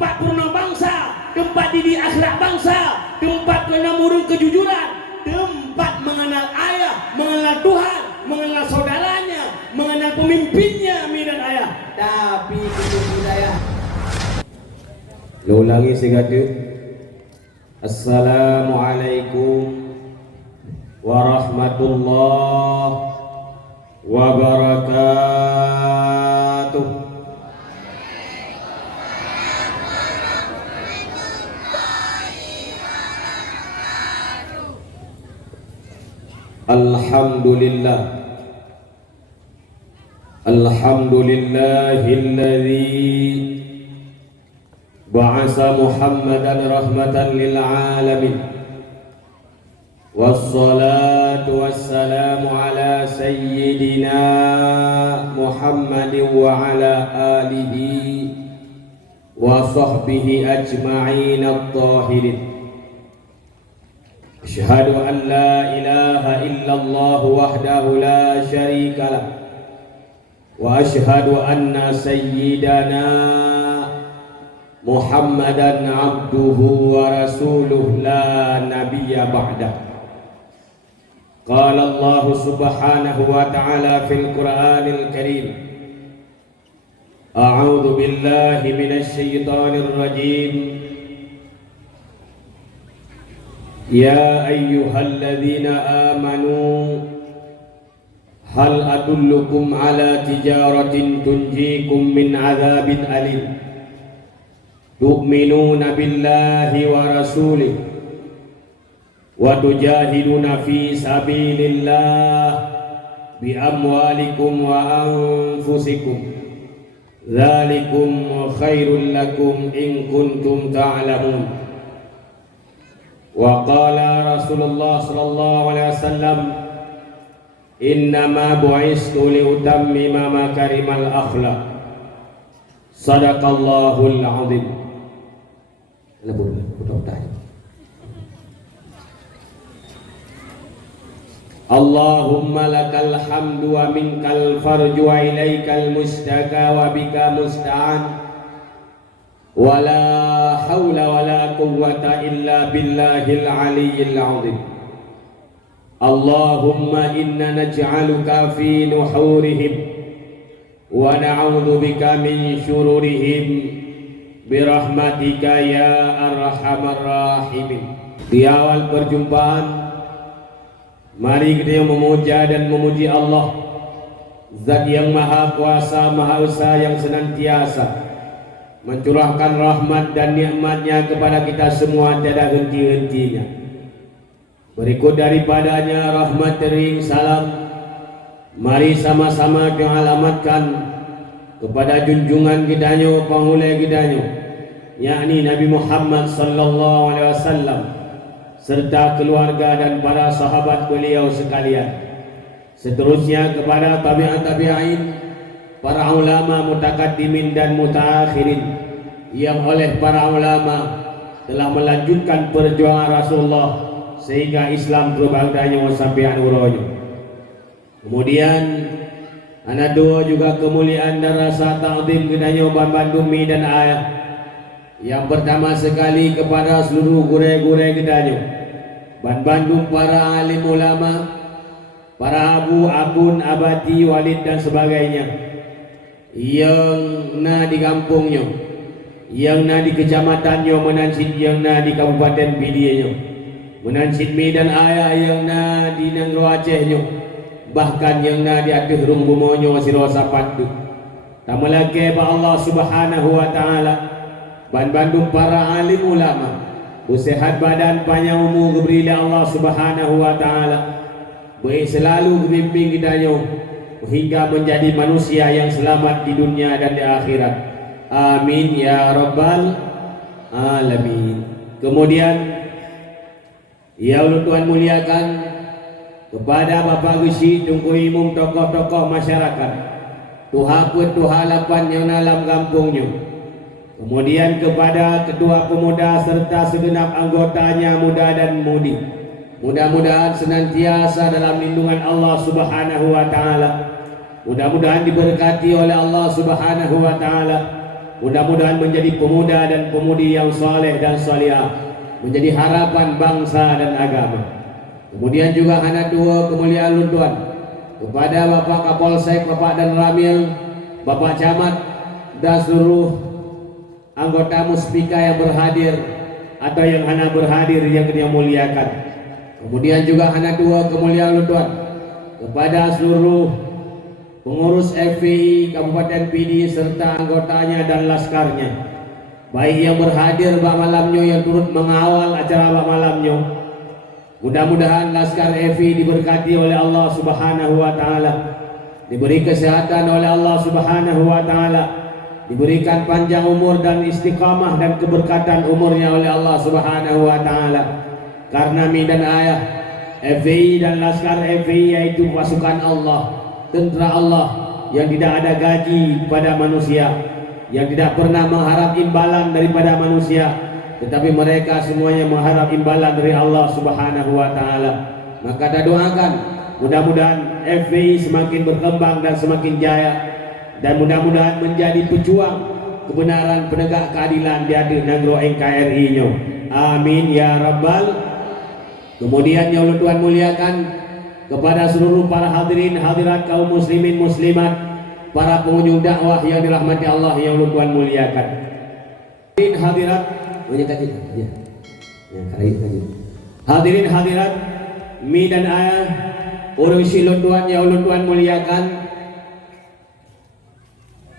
tempat purna bangsa, tempat didik akhlak bangsa, tempat penamurun kejujuran, tempat mengenal ayah, mengenal Tuhan, mengenal saudaranya, mengenal pemimpinnya, minat ayah. Tapi itu budaya. Ulangi segala. Assalamualaikum warahmatullahi wabarakatuh. Alhamdulillah. Alhamdulillahilladzi ba'asa Muhammadan rahmatan lil alamin. Wassalatu wassalamu ala sayyidina Muhammadin wa ala alihi wa sahbihi ajma'in at-tahirin. Asyhadu an la ilaha illallah wahdahu la syarika lah, wa asyhadu anna sayyidana Muhammadan abduhu wa rasuluh la nabiyya ba'dah. Qala Allah subhanahu wa ta'ala fil Qur'anil Karim, a'udzu billahi minasy syaithanir rajim. Ya ayyuhalladzina amanu hal adullukum ala tijaratin tunjikum min adzabin alim tu'minuna billahi wa rasulih wa tujahiduna fi sabilillah bi amwalikum wa anfusikum dzalikum khairul lakum in kuntum ta'lamun. Wa qala Rasulullah sallallahu alaihi wasallam, innama bu'istu li utammima makarimal akhlaq. Sadaqallahul azim. Allahumma lakal hamdu wa minkal farju wa ilaikal mustaka wa bika musta'an wa la hawla wa la quwwata illa billahil aliyyil azim. Allahumma inna naj'aluka fi nuhurihim wa na'udzu bika min syururihim birahmatika ya arhamar rahimin. Di awal perjumpaan, mari kita memuja dan memuji Allah, Zat yang Maha Kuasa, Maha Esa, yang senantiasa mencurahkan rahmat dan nikmatnya kepada kita semua tiada henti-hentinya. Berikut daripadanya rahmat tering salam, mari sama-sama kita alamatkan kepada junjungan kitanyo, panghula kitanyo, yakni Nabi Muhammad sallallahu alaihi wasallam, serta keluarga dan para sahabat beliau sekalian. Seterusnya kepada tabi'in, para ulama mutakaddimin dan mutaakhirin yang oleh para ulama telah melanjutkan perjuangan Rasulullah sehingga Islam berbangkanya sampai anuronya. Kemudian anak dua juga kemuliaan dan rasa ta'zim kedanyo Bandung mi dan ayah. Yang pertama sekali kepada seluruh gure-gure kedanyo Bandung, para alim ulama, para abu, abun, abati, walid dan sebagainya, yang na di kampungnya, yang na di kecamatannya menansid, yang na di kabupaten Pidienya menansid mi dan ayah, yang na di Nangro Acehnya, bahkan yang na di akhir rumbumonyo sirosapatu. Tamalake ba Allah subhanahu wa ta'ala Bandung para alim ulama usehat badan panjang umur keberila Allah subhanahu wa ta'ala, baik selalu bimbing kitanyo hingga menjadi manusia yang selamat di dunia dan di akhirat. Amin ya rabbal alamin. Kemudian ya Allah Tuhan muliakan kepada Bapak Gusi Tungku Imum, tokoh-tokoh masyarakat, tuhapun tuhalapan yang dalam kampungnya. Kemudian kepada ketua pemuda serta segenap anggotanya, muda dan mudi, mudah-mudahan senantiasa dalam lindungan Allah subhanahu wa ta'ala. Mudah-mudahan diberkati oleh Allah subhanahu wa ta'ala Mudah-mudahan menjadi pemuda dan pemudi yang saleh dan salihah, menjadi harapan bangsa dan agama. Kemudian juga hana dua kemuliaan luntuan kepada Bapak Kapolsek, Bapak Dan Ramil, Bapak Camat dan seluruh anggota Muspika yang berhadir atau yang hana berhadir yang kita muliakan. Kemudian juga hana dua kemuliaan luntuan kepada seluruh pengurus FPI Kabupaten PD serta anggotanya dan laskarnya, baik yang berhadir pada malamnya yang turut mengawal acara pada malamnya. Mudah-mudahan laskar FPI diberkati oleh Allah Subhanahu wa taala, diberi kesehatan oleh Allah Subhanahu wa taala, diberikan panjang umur dan istiqamah dan keberkatan umurnya oleh Allah Subhanahu wa taala. Karena mi dan ayah FPI dan laskar FPI yaitu pasukan Allah, tentera Allah yang tidak ada gaji pada manusia, yang tidak pernah mengharap imbalan daripada manusia, tetapi mereka semuanya mengharap imbalan dari Allah Subhanahu wa taala. Maka kita doakan mudah-mudahan FPI semakin berkembang dan semakin jaya, dan mudah-mudahan menjadi pejuang kebenaran penegak keadilan di hadapan negara NKRI-nya. Amin ya rabbal. Kemudian yang Allah Tuhan muliakan kepada seluruh para hadirin hadirat kaum muslimin muslimat, para pengunjung dakwah yang dirahmati Allah yang Allah Tuhan muliakan. Hadirin hadirat, hadirin hadirat, mi dan ayah, orang silon Tuhan yang Allah Tuhan muliakan.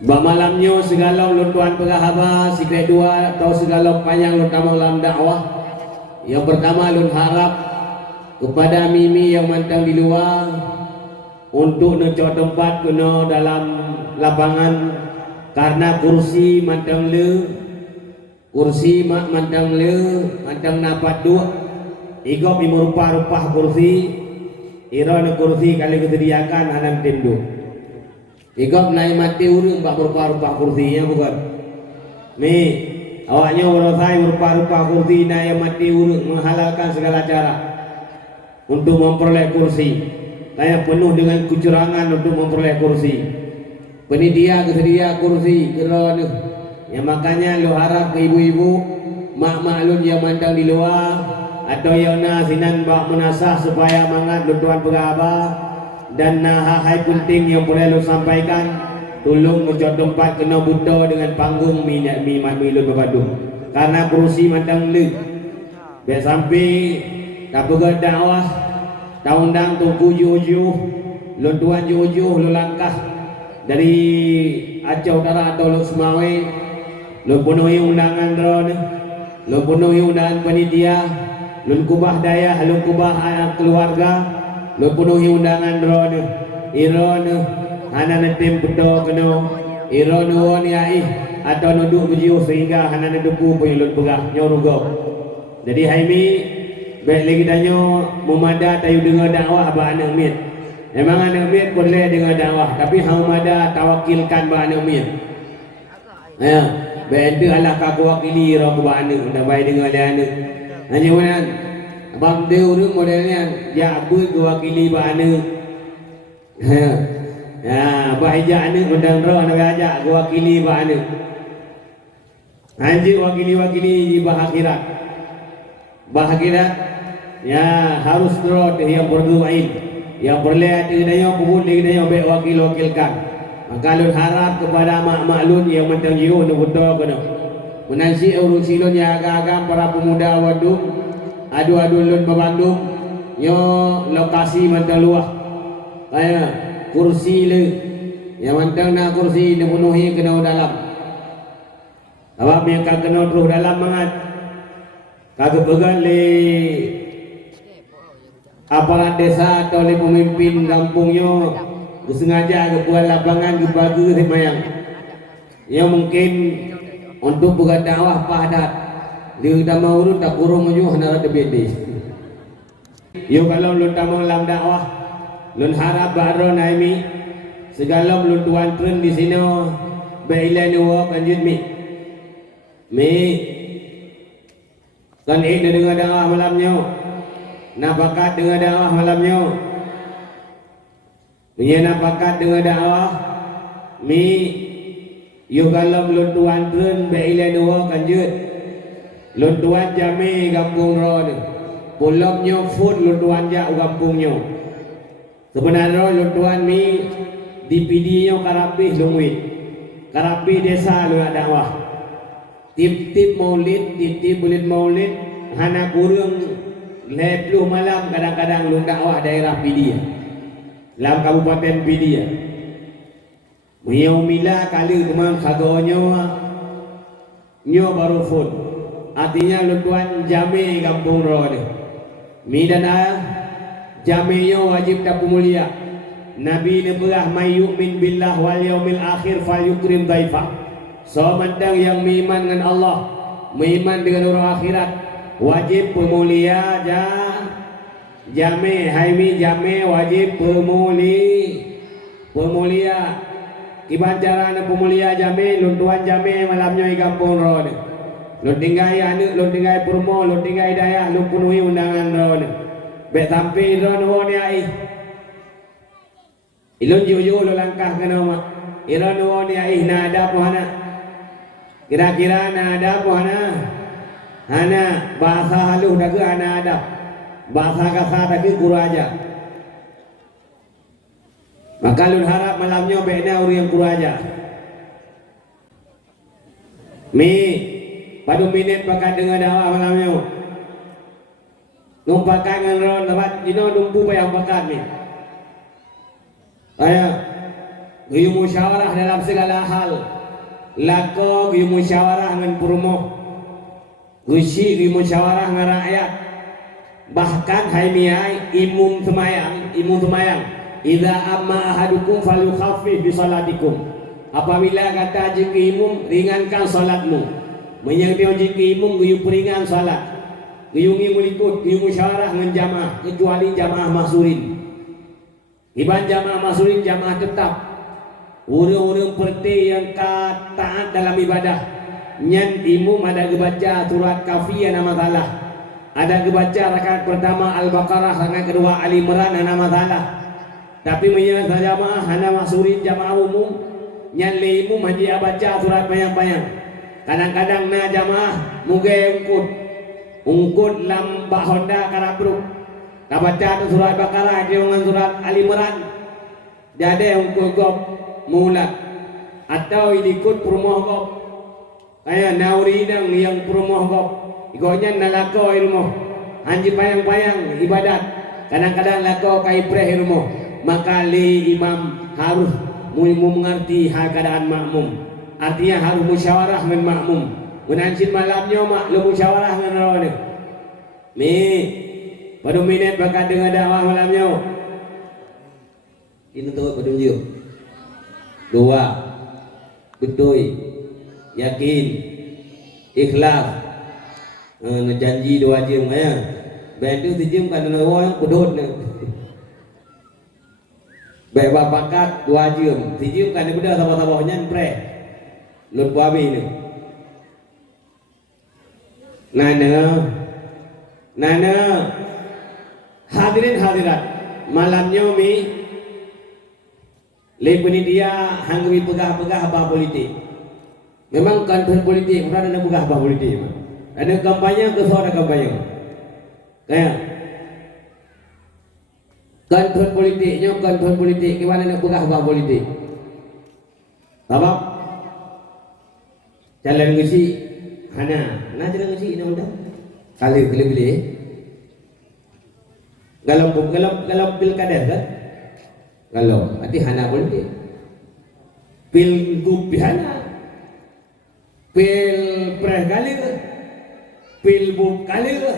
Malamnya segala Allah Tuhan pegahaba sikret dua atau segala panjang Allah Tuhan dalam dakwah. Yang pertama Allah harap kepada mimi yang mantang di luar untuk necok tempat kena dalam lapangan, karena kursi mantang le, kursi mak mantang le, mantang napat dua igop rupa-rupa kursi iron kursi kali kesediakan hanam tendu igop naik mati urung bak rupa-rupa kursinya bukan ni awaknya urusai rupa-rupa kursi naik mati urung menghalalkan segala cara untuk memperoleh kursi, kayak penuh dengan kecurangan untuk memperoleh kursi. Penyedia kesedia kursi kerana ya, makanya lo harap ke ibu-ibu mak-mak lu yang mandang di luar atau yang nasinan bak menasah supaya mangat lu tuan pegabah dan hal penting yang boleh lu sampaikan, tolong mencot tempat kena buta dengan panggung minyak lu berbadu karena kursi mandang lu biar sampai tak pegang dakwah, tak undang tunggu juh-juh, lu tuan juh-juh, lu langkah dari Aceh Utara atau lu Semawe, lu penuhi undangan drone, lu penuhi undangan panitia, lu kubah daya, lu kubah anak keluarga, lu penuhi undangan drone, iron, anak tim betul kena, iron won yai atau nuduk bujiu sehingga anak duku punya lu pegah nyorugo. Jadi haimi baik lagi tanya memada tayu dengar dakwah ba anak mit. Memang anak mit boleh dengar dakwah, tapi hang mada tawakilkan ba anak mit. Ya, baik itu Allah kaku wakili ro ba anak dah baik dengar dia anak. Hanya mana abang dia urang modelnya ya abu ke wakili ba anak. Ya, ba ija anak undang ro anak ajak ke wakili ba anak. Anjir wakili-wakili bahagirat. Bahagirat ya harus terus yang berdoain, yang berlihat dengan kubur dengan baik wakil-wakilkan. Maka lun harap kepada mak-mak lun yang mentang jiu nu betul kena menansi urus silun yang agak-agak para pemuda Bandung, adu-adu lun Bandung nyo lokasi mentang luah kaya kursi le yang mentang na kursi dipenuhi kena dalam awak yang kena terus dalam mangat kagak pegang le aparat desa atau le pemimpin kampungnya sengaja kebuat lapangan kebagi semayang yang mungkin untuk buat dakwah padat dia tak mau urut tak kurung menyuh nara debede yo kalau lu tak mau lam dakwah lun harap baro naimi segala lu tuan tren di sini bailan wa kanjut mi kan ini dengan dakwah malamnya nafakat dengan dakwah malamnya punya nafakat dengan dakwah mi Yo galam lun tuan tren be ile dua kanjut. Lun tuan jame kampung ro ni. Pulomnya food lun tuan ja kampungnya. Sebenarnya lun tuan mi DPD nya karapih lungwit. Karapih desa lu dakwah. Tip-tip maulid, tip-tip bulan maulid hana kurang 10 malam kadang-kadang lun dakwah daerah Pidia. Dalam Kabupaten Pidia. Miyau mila kali teman kagonyo nyo baru food. Artinya lu tuan jame kampung ro ni. Mi dan jame yo wajib tak mulia. Nabi ni berah may yu'min billah wal yaumil akhir fal yukrim dhaifah. So mandang yang beriman dengan Allah, beriman dengan orang akhirat, wajib pemulia jame haimi jame wajib pemulia. Iban cara na pemulia jame, lun tuan jame malamnya i kampung ro ni. Lun tinggai anu, lun tinggai purmo, lun tinggai daya, lun penuhi undangan ro ni. Be tampi ro no ni ai. Ilun juju lu langkah kena mak. Iro no ni ai nada pohana. Kira-kira nada pohana. Hana bahasa halus dah ke hana adab. Bahasa kasar dah ke guru aja. Maka lun harap malamnya beda orang yang guru aja. Mi pada minit pakai dengan dakwah malamnya. Numpakan dengan ron dapat dino dumpu bayang bakat mi. Ayah, gaya musyawarah dalam segala hal. Lako gaya musyawarah dengan purmo. Gusi gaya musyawarah dengan rakyat. Bahkan hai miai imum semayang. Idza amma ahadukum falyukhaffif bi salatikum. Apabila kata jika imum ringankan salatmu. Menyang jika imum gaya peringan salat. Gayungi melikut, gaya musyawarah dengan jamaah kecuali jamaah mahsurin. Iban jamaah mahsurin jamaah tetap. Orang-orang perti yang taat dalam ibadah. Nyan imum ada kebaca surat Kafiyah nama salah. Ada kebaca rakaat pertama Al-Baqarah, rakaat kedua Ali Imran nama salah. Tapi menyerah jamaah hana mahsurin jamaah umum. Nyan imum hanya baca surat panjang-panjang. Kadang-kadang na jamaah muge ungkut lambak Honda karabruk. Baca tu surat Baqarah dengan surat Ali Imran. Jadi ungkut gop mulat atau ikut perumoh gop. Kayak nauri dang yang perumoh gop. Igonya nalako ilmu. Anji payang-payang ibadat. Kadang-kadang lako kai preh ilmu. Maka li imam harus mengerti hal keadaan makmum. Artinya harus musyawarah dengan makmum. Menancin malamnya mak lu musyawarah dengan orang ni. Ni pada minit bakat dengan dakwah malamnya. Ini tu pada dia. Dua. Betul. Yakin. Ikhlas. Janji dua jam ya. Bantu sejam kan orang kudut ni. Baik bakat 2 jam. 3 jam kan dia benda sama-samanya pre. Lun puabi ni. Nana hadirin hadirat malamnya mi lepuni dia hangwi pegah-pegah apa politik. Memang kantor politik bukan ada pegah apa politik. Ada kampanye ke suara kampanye. Kayak kantor politik gimana nak pegah apa politik. Apa? Jalan ngisi hana jalan ngisi ini udah kali pilih galau pilkada kan galau hati hana politik pilgub hana pilpres kali ke pilbub kali ke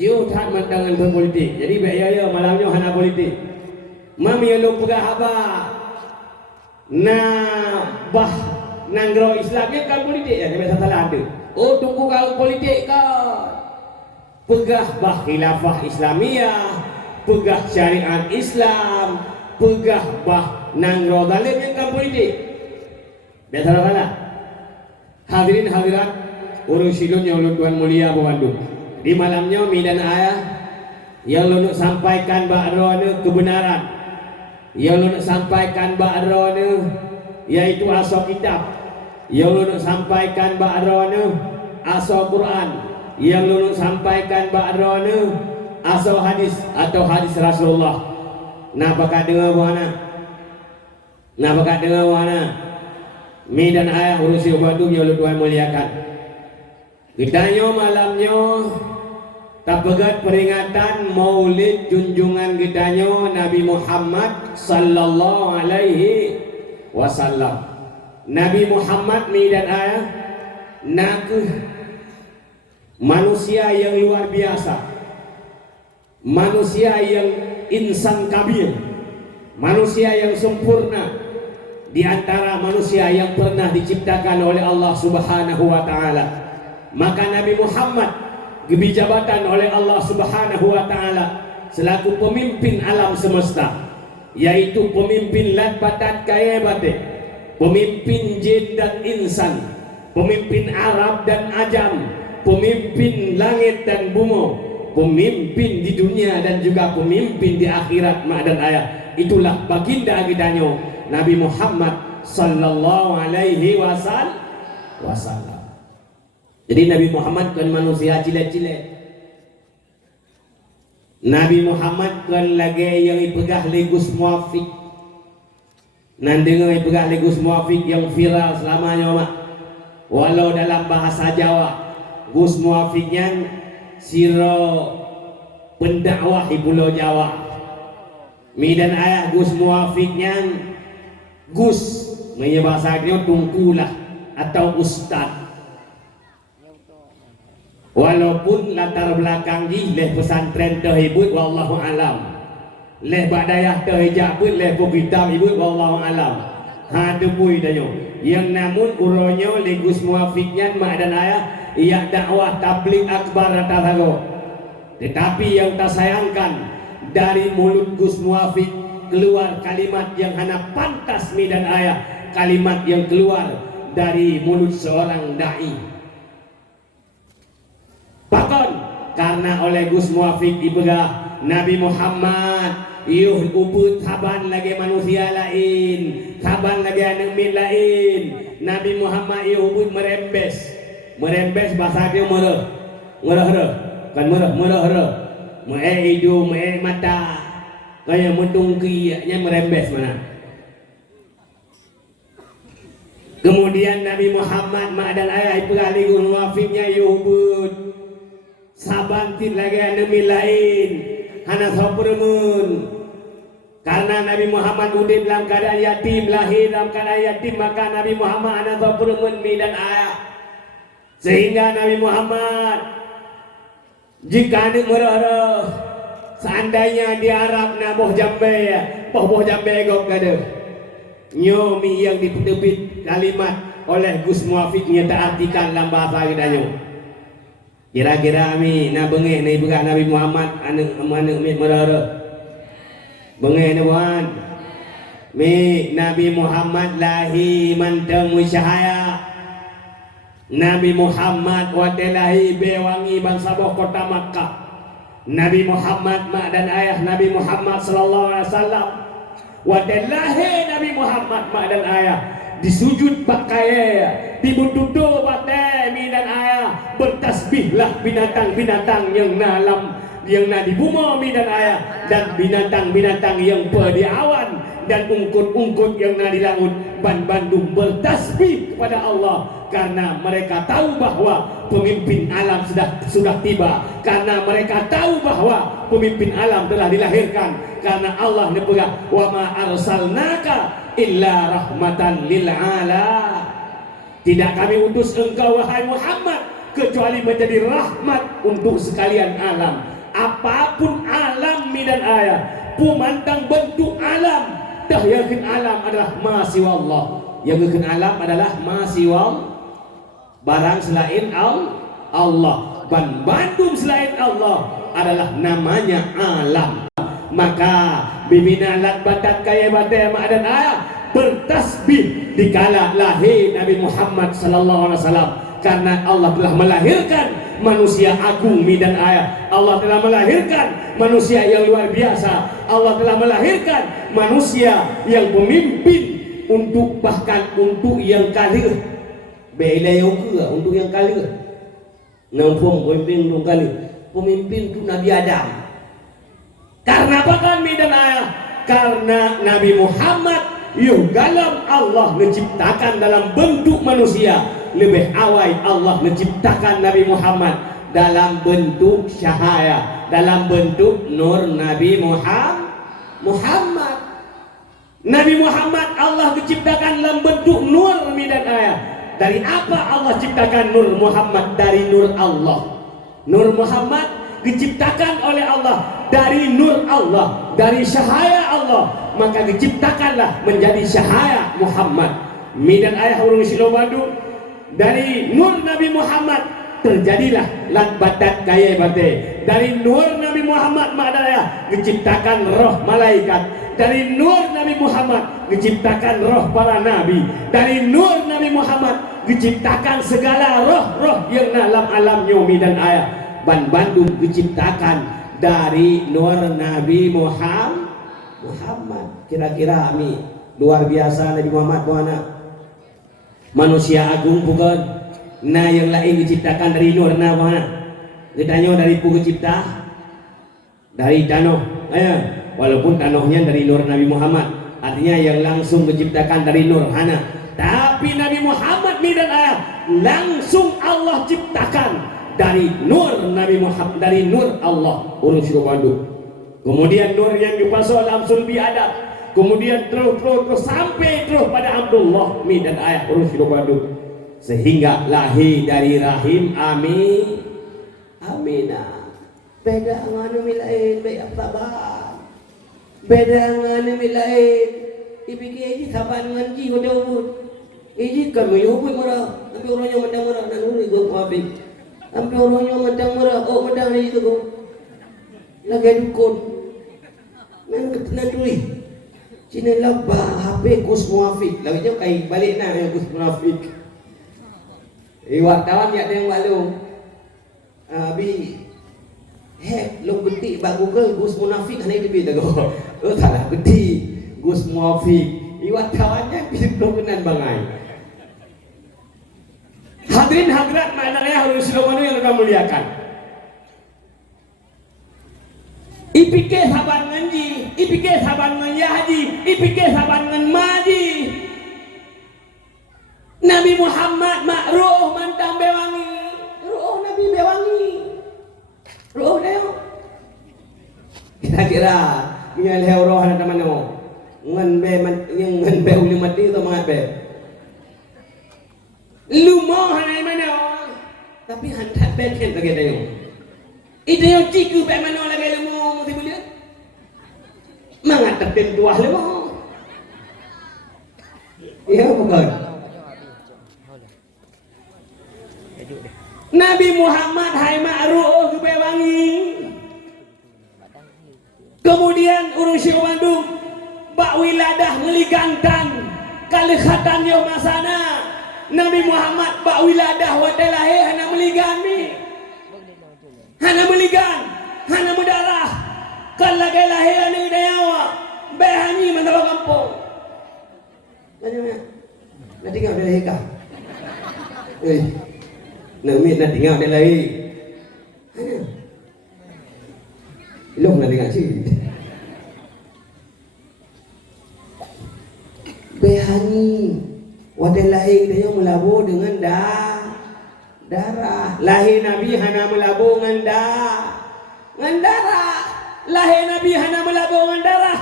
jauh tak mandangan berpolitik. Jadi biaya malamnya hana politik. Mami yang pegah apa bah nanggro Islamnya kan politik ya, biasa salah ada. Oh tunggu kau politik kan. Pegah bah khilafah Islamiyah, pegah syariat Islam, pegah bah nanggro zalim yang kan politik. Biasa salah. Hadirin hadirat, urus silun yang Tuan mulia Bandung. Di malamnya mi dan ayah yang lu nak sampaikan ba'rona kebenaran. Yang lu nak sampaikan ba'rona yaitu asal kitab. yang luluk sampaikan ba'rana asal Quran, yang luluk sampaikan ba'rana asal hadis atau hadis Rasulullah. Napakah dengar buana? Napakah dengar buana? Mi dan ayah urusi batu yang lu Tuhan muliakan. Kitanya malamnya tapegat peringatan Maulid junjungan kitanya Nabi Muhammad sallallahu alaihi wasallam. Nabi Muhammad mi dan ayah nak manusia yang luar biasa, manusia yang insan kamil, manusia yang sempurna di antara manusia yang pernah diciptakan oleh Allah Subhanahu wa taala. Maka Nabi Muhammad diberi jabatan oleh Allah Subhanahu wa taala selaku pemimpin alam semesta, yaitu pemimpin lat batat kaya batik, pemimpin jin dan insan, pemimpin Arab dan Ajam, pemimpin langit dan bumi, pemimpin di dunia dan juga pemimpin di akhirat mak dan ayah. Itulah baginda kitanya Nabi Muhammad sallallahu alaihi wasallam. Jadi Nabi Muhammad kan manusia cilik-cilik. Nabi Muhammad kan lagi yang ipegah Gus Muafiq. Nanti ngai pegah Gus Muafiq yang viral selamanya mak. Walau dalam bahasa Jawa, Gus Muafiqnya siro pendakwah di Pulau Jawa. Mi dan ayah Gus Muafiqnya Gus menyebasanya tungkulah atau ustad. Walaupun latar belakang di leh pesantren terhibut wallahu alam, leh badayah terhijabut leh bukitam ibut wallahu alam. Ha tepui dayo. Yang namun uronyo le Gus Muafiqnya mak dan ayah ia dakwah tabligh akbar tatago. Tetapi yang tak sayangkan dari mulut Gus Muafiq keluar kalimat yang hanya pantas mi dan ayah, kalimat yang keluar dari mulut seorang dai. Bahkan karena oleh Gus Muafiq dipegah Nabi Muhammad yuh uput saban lagi manusia lain, saban lagi anak min lain. Nabi Muhammad yuh uput merembes bahasa dia merah kan merah hidung mata kayak mentungkinya merembes mana. Kemudian Nabi Muhammad mak dan ayah ipegah Gus Muafiqnya yuh uput sabantit lagi enemi lain hana soperemun. Karena Nabi Muhammad udip dalam keadaan yatim, lahir dalam keadaan yatim, maka Nabi Muhammad hana soperemun mi dan ayah. Sehingga Nabi Muhammad jika anak merah seandainya di Arab na boh jambe gok kada nyomi yang dipetebit kalimat oleh Gus Muafiq nyata artikan dalam bahasa kitanya. Kira-kira mi na bengeh na ibegah Nabi Muhammad anu mit merara bengeh na buan mi Nabi Muhammad lahi manteng cahaya. Nabi Muhammad wadelahi bewangi bangsa boh kota Makkah. Nabi Muhammad mak dan ayah Nabi Muhammad sallallahu alaihi wasallam wadelahi Nabi Muhammad mak dan ayah disujud pakai dibututu batai mi dan ayah bertasbihlah binatang-binatang yang nalam yang na di bumi mi dan ayah dan binatang-binatang yang di awan dan ungkut-ungkut yang na di laut Bandung bertasbih kepada Allah karena mereka tahu bahwa pemimpin alam sudah tiba, karena mereka tahu bahwa pemimpin alam telah dilahirkan, karena Allah nepegah wa ma arsalnaka illa rahmatan lil alamin. Tidak kami utus engkau wahai Muhammad kecuali menjadi rahmat untuk sekalian alam. Apapun alam mi dan ayah, pemandang bentuk alam, dah yakin alam adalah masiwa Allah. Yang yakin alam adalah masiwa barang selain Allah. Bandung selain Allah adalah namanya alam. Maka bibina alat batat kaya batai mak dan ayah bertasbih dikala lahir Nabi Muhammad sallallahu alaihi wasallam, karena Allah telah melahirkan manusia agung mi dan ayah. Allah telah melahirkan manusia yang luar biasa. Allah telah melahirkan manusia yang pemimpin untuk bahkan untuk yang kafir Beilai ke untuk yang kali ke? Nampung pemimpin untuk kali. Pemimpin itu Nabi Adam. Karena apa kan dan ayah? Karena Nabi Muhammad galam Allah menciptakan dalam bentuk manusia. Lebih awal Allah menciptakan Nabi Muhammad dalam bentuk cahaya, dalam bentuk nur Nabi Muhammad. Nabi Muhammad Allah menciptakan dalam bentuk nur dan ayah. Dari apa Allah ciptakan Nur Muhammad? Dari Nur Allah. Nur Muhammad diciptakan oleh Allah dari Nur Allah, dari cahaya Allah. Maka diciptakanlah menjadi cahaya Muhammad. Midan ayah ulung silobadu. Dari Nur Nabi Muhammad terjadilah lat badat kaya bate. Dari Nur Nabi Muhammad maknanya diciptakan roh malaikat. Dari Nur Nabi Muhammad diciptakan roh para nabi. Dari Nur Nabi Muhammad diciptakan segala roh-roh yang dalam alam nyomi dan ayah. Ban Bandung diciptakan dari Nur Nabi Muhammad. Kira-kira ami luar biasa Nabi Muhammad mana? Manusia agung bukan? Nah yang lain diciptakan dari Nur mana? Ditanya dari pugu cipta? Dari Tanoh. Walaupun Tanohnya dari Nur Nabi Muhammad. Artinya yang langsung menciptakan dari Nur Hana. Tapi Nabi Muhammad ni dan ayah langsung Allah ciptakan dari Nur Nabi Muhammad, dari Nur Allah urus Bandung. Kemudian Nur yang dipasal langsung biadab. Kemudian terus sampai terus pada Abdullah mi dan ayah urus Bandung. Sehingga lahir dari rahim Aminah. Beda nganu milain baik sabar. Beda nganu milain. Ipikir ini sabar nganji udah ubud. Ini kan menyubut murah. Tapi orangnya mandang murah dan uri gua maafin. Tapi orangnya mandang murah. Oh mandang ni itu gua. Lagi dukun. Memang ketenan dui. Cina labah HP Gus Muafiq. Lalu je kai balik nak yang Gus Muafiq. Wartawan ya ada yang malu. Abi hek lo betik bak Google Gus Munafiq hanya itu beda go. Oh salah betik Gus Muafiq. Iwatawannya pintunan bangai. Hadirin hadirat maknanya harus silomanu yang kita muliakan. Ipike saban nganji, ipike saban ngan haji, ipike saban ngan maji. Nabi Muhammad makruh mantang bewangi. Ruh Nabi bewangi. Ruh dia. Kira-kira punya leh roh ada mana? Ngan be yang ngan be uli mati tu mangat be. Lu mau hanai mana? Tapi hantar be kan lagi dia. Itu yang ciku be mana lagi lu mau mesti boleh. Mangat terpen tuah lu mau. Ya bukan. Nabi Muhammad hai ma'ruh kebewangi. Kemudian urus Bandung bak wiladah ngeligantan kalikhatan yo masana. Nabi Muhammad bak wiladah wadalahe hana meligami. Hana meligan, hana mudarah. Kan lagi lahir ni dayawa. Behani mandawa kampung. Nanti kau dah lahir kah? Nami nak tinggal dia lain. Belum nak tengok cik. Behani wadah lahir dia melabur dengan darah. Lahir Nabi hana melabur dengan darah. Lahir Nabi hana melabur dengan darah.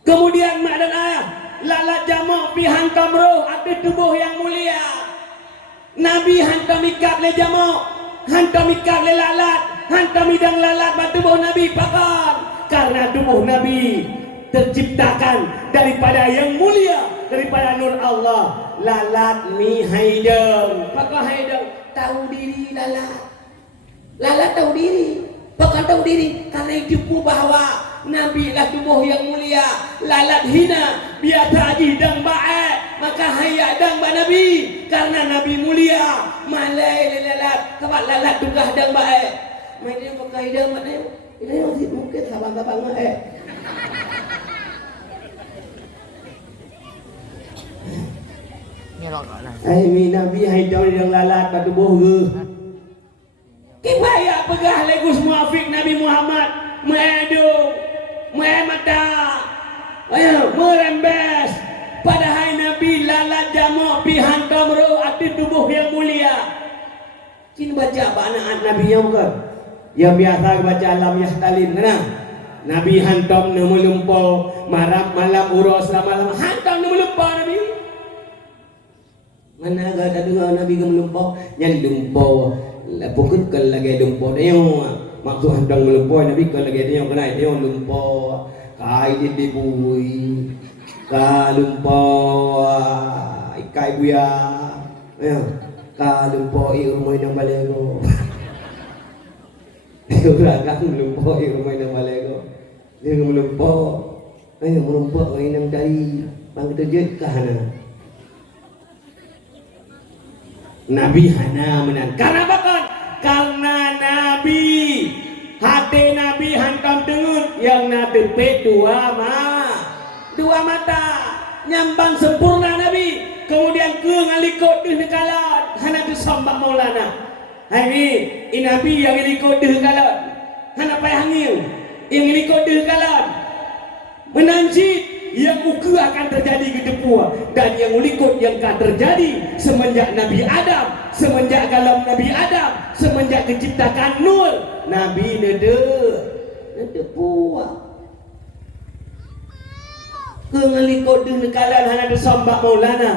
Kemudian mak dan ayah lalat jamak pi hantam roh atas tubuh yang mulia. Nabi hantam ikap le jamak, hantam ikap le lalat, hantam idang lalat pada tubuh Nabi pakar. Karena tubuh Nabi terciptakan daripada yang mulia, daripada nur Allah. Lalat mi haidam, pakar haidam tahu diri lalat. Lalat tahu diri, pakar tahu diri karena itu bahawa Nabi lah tubuh yang mulia. Lalat hina biata aji dang baik, maka hayat dang ba Nabi karena Nabi mulia. Malai lalat kabat lalat tugah dang baik. Mai dia pakai dah mak dia. Dia masih mungkin sabang-sabang mak Ai mi nabi hai tahu yang lalat batu bohge. Kibaya pegah legus muafik Nabi Muhammad meedo mata ayo merembes padahal Nabi lalat jamak pi hantam roh ati tubuh yang mulia. Kin baca anak Nabi yang bukan yang biasa baca alam yahtalin kena Nabi hantam nemelumpau malam uros malam hantam nemelumpau Nabi mana ada dengar Nabi gemelumpau yang lumpau pokok kalau lagi lumpau dia maksud hantam melumpau Nabi kalau lagi dia kena dia lumpau kai di bui ka lumpau ikai buya ya ka lumpau rumah nang balego ora kan lumpau rumah nang balego dia melumpau ayo melumpau nang dari bang kerja kahana Nabi hana menang. Karena apa? Karena Nabi hati Nabi hantam tengut yang Nabi dua mata nyambang sempurna Nabi kemudian ke ngalikot deh nekalan hana tu sambak maulana ini Nabi yang ngalikot deh nekalan hana payah hangil yang ngalikot deh nekalan menanjit yang uku akan terjadi ke depan dan yang ulikut yang akan terjadi semenjak Nabi Adam, semenjak galam Nabi Adam, semenjak diciptakan Nur Nabi nede puak kengelikut dengan kalian hanya disambak maulana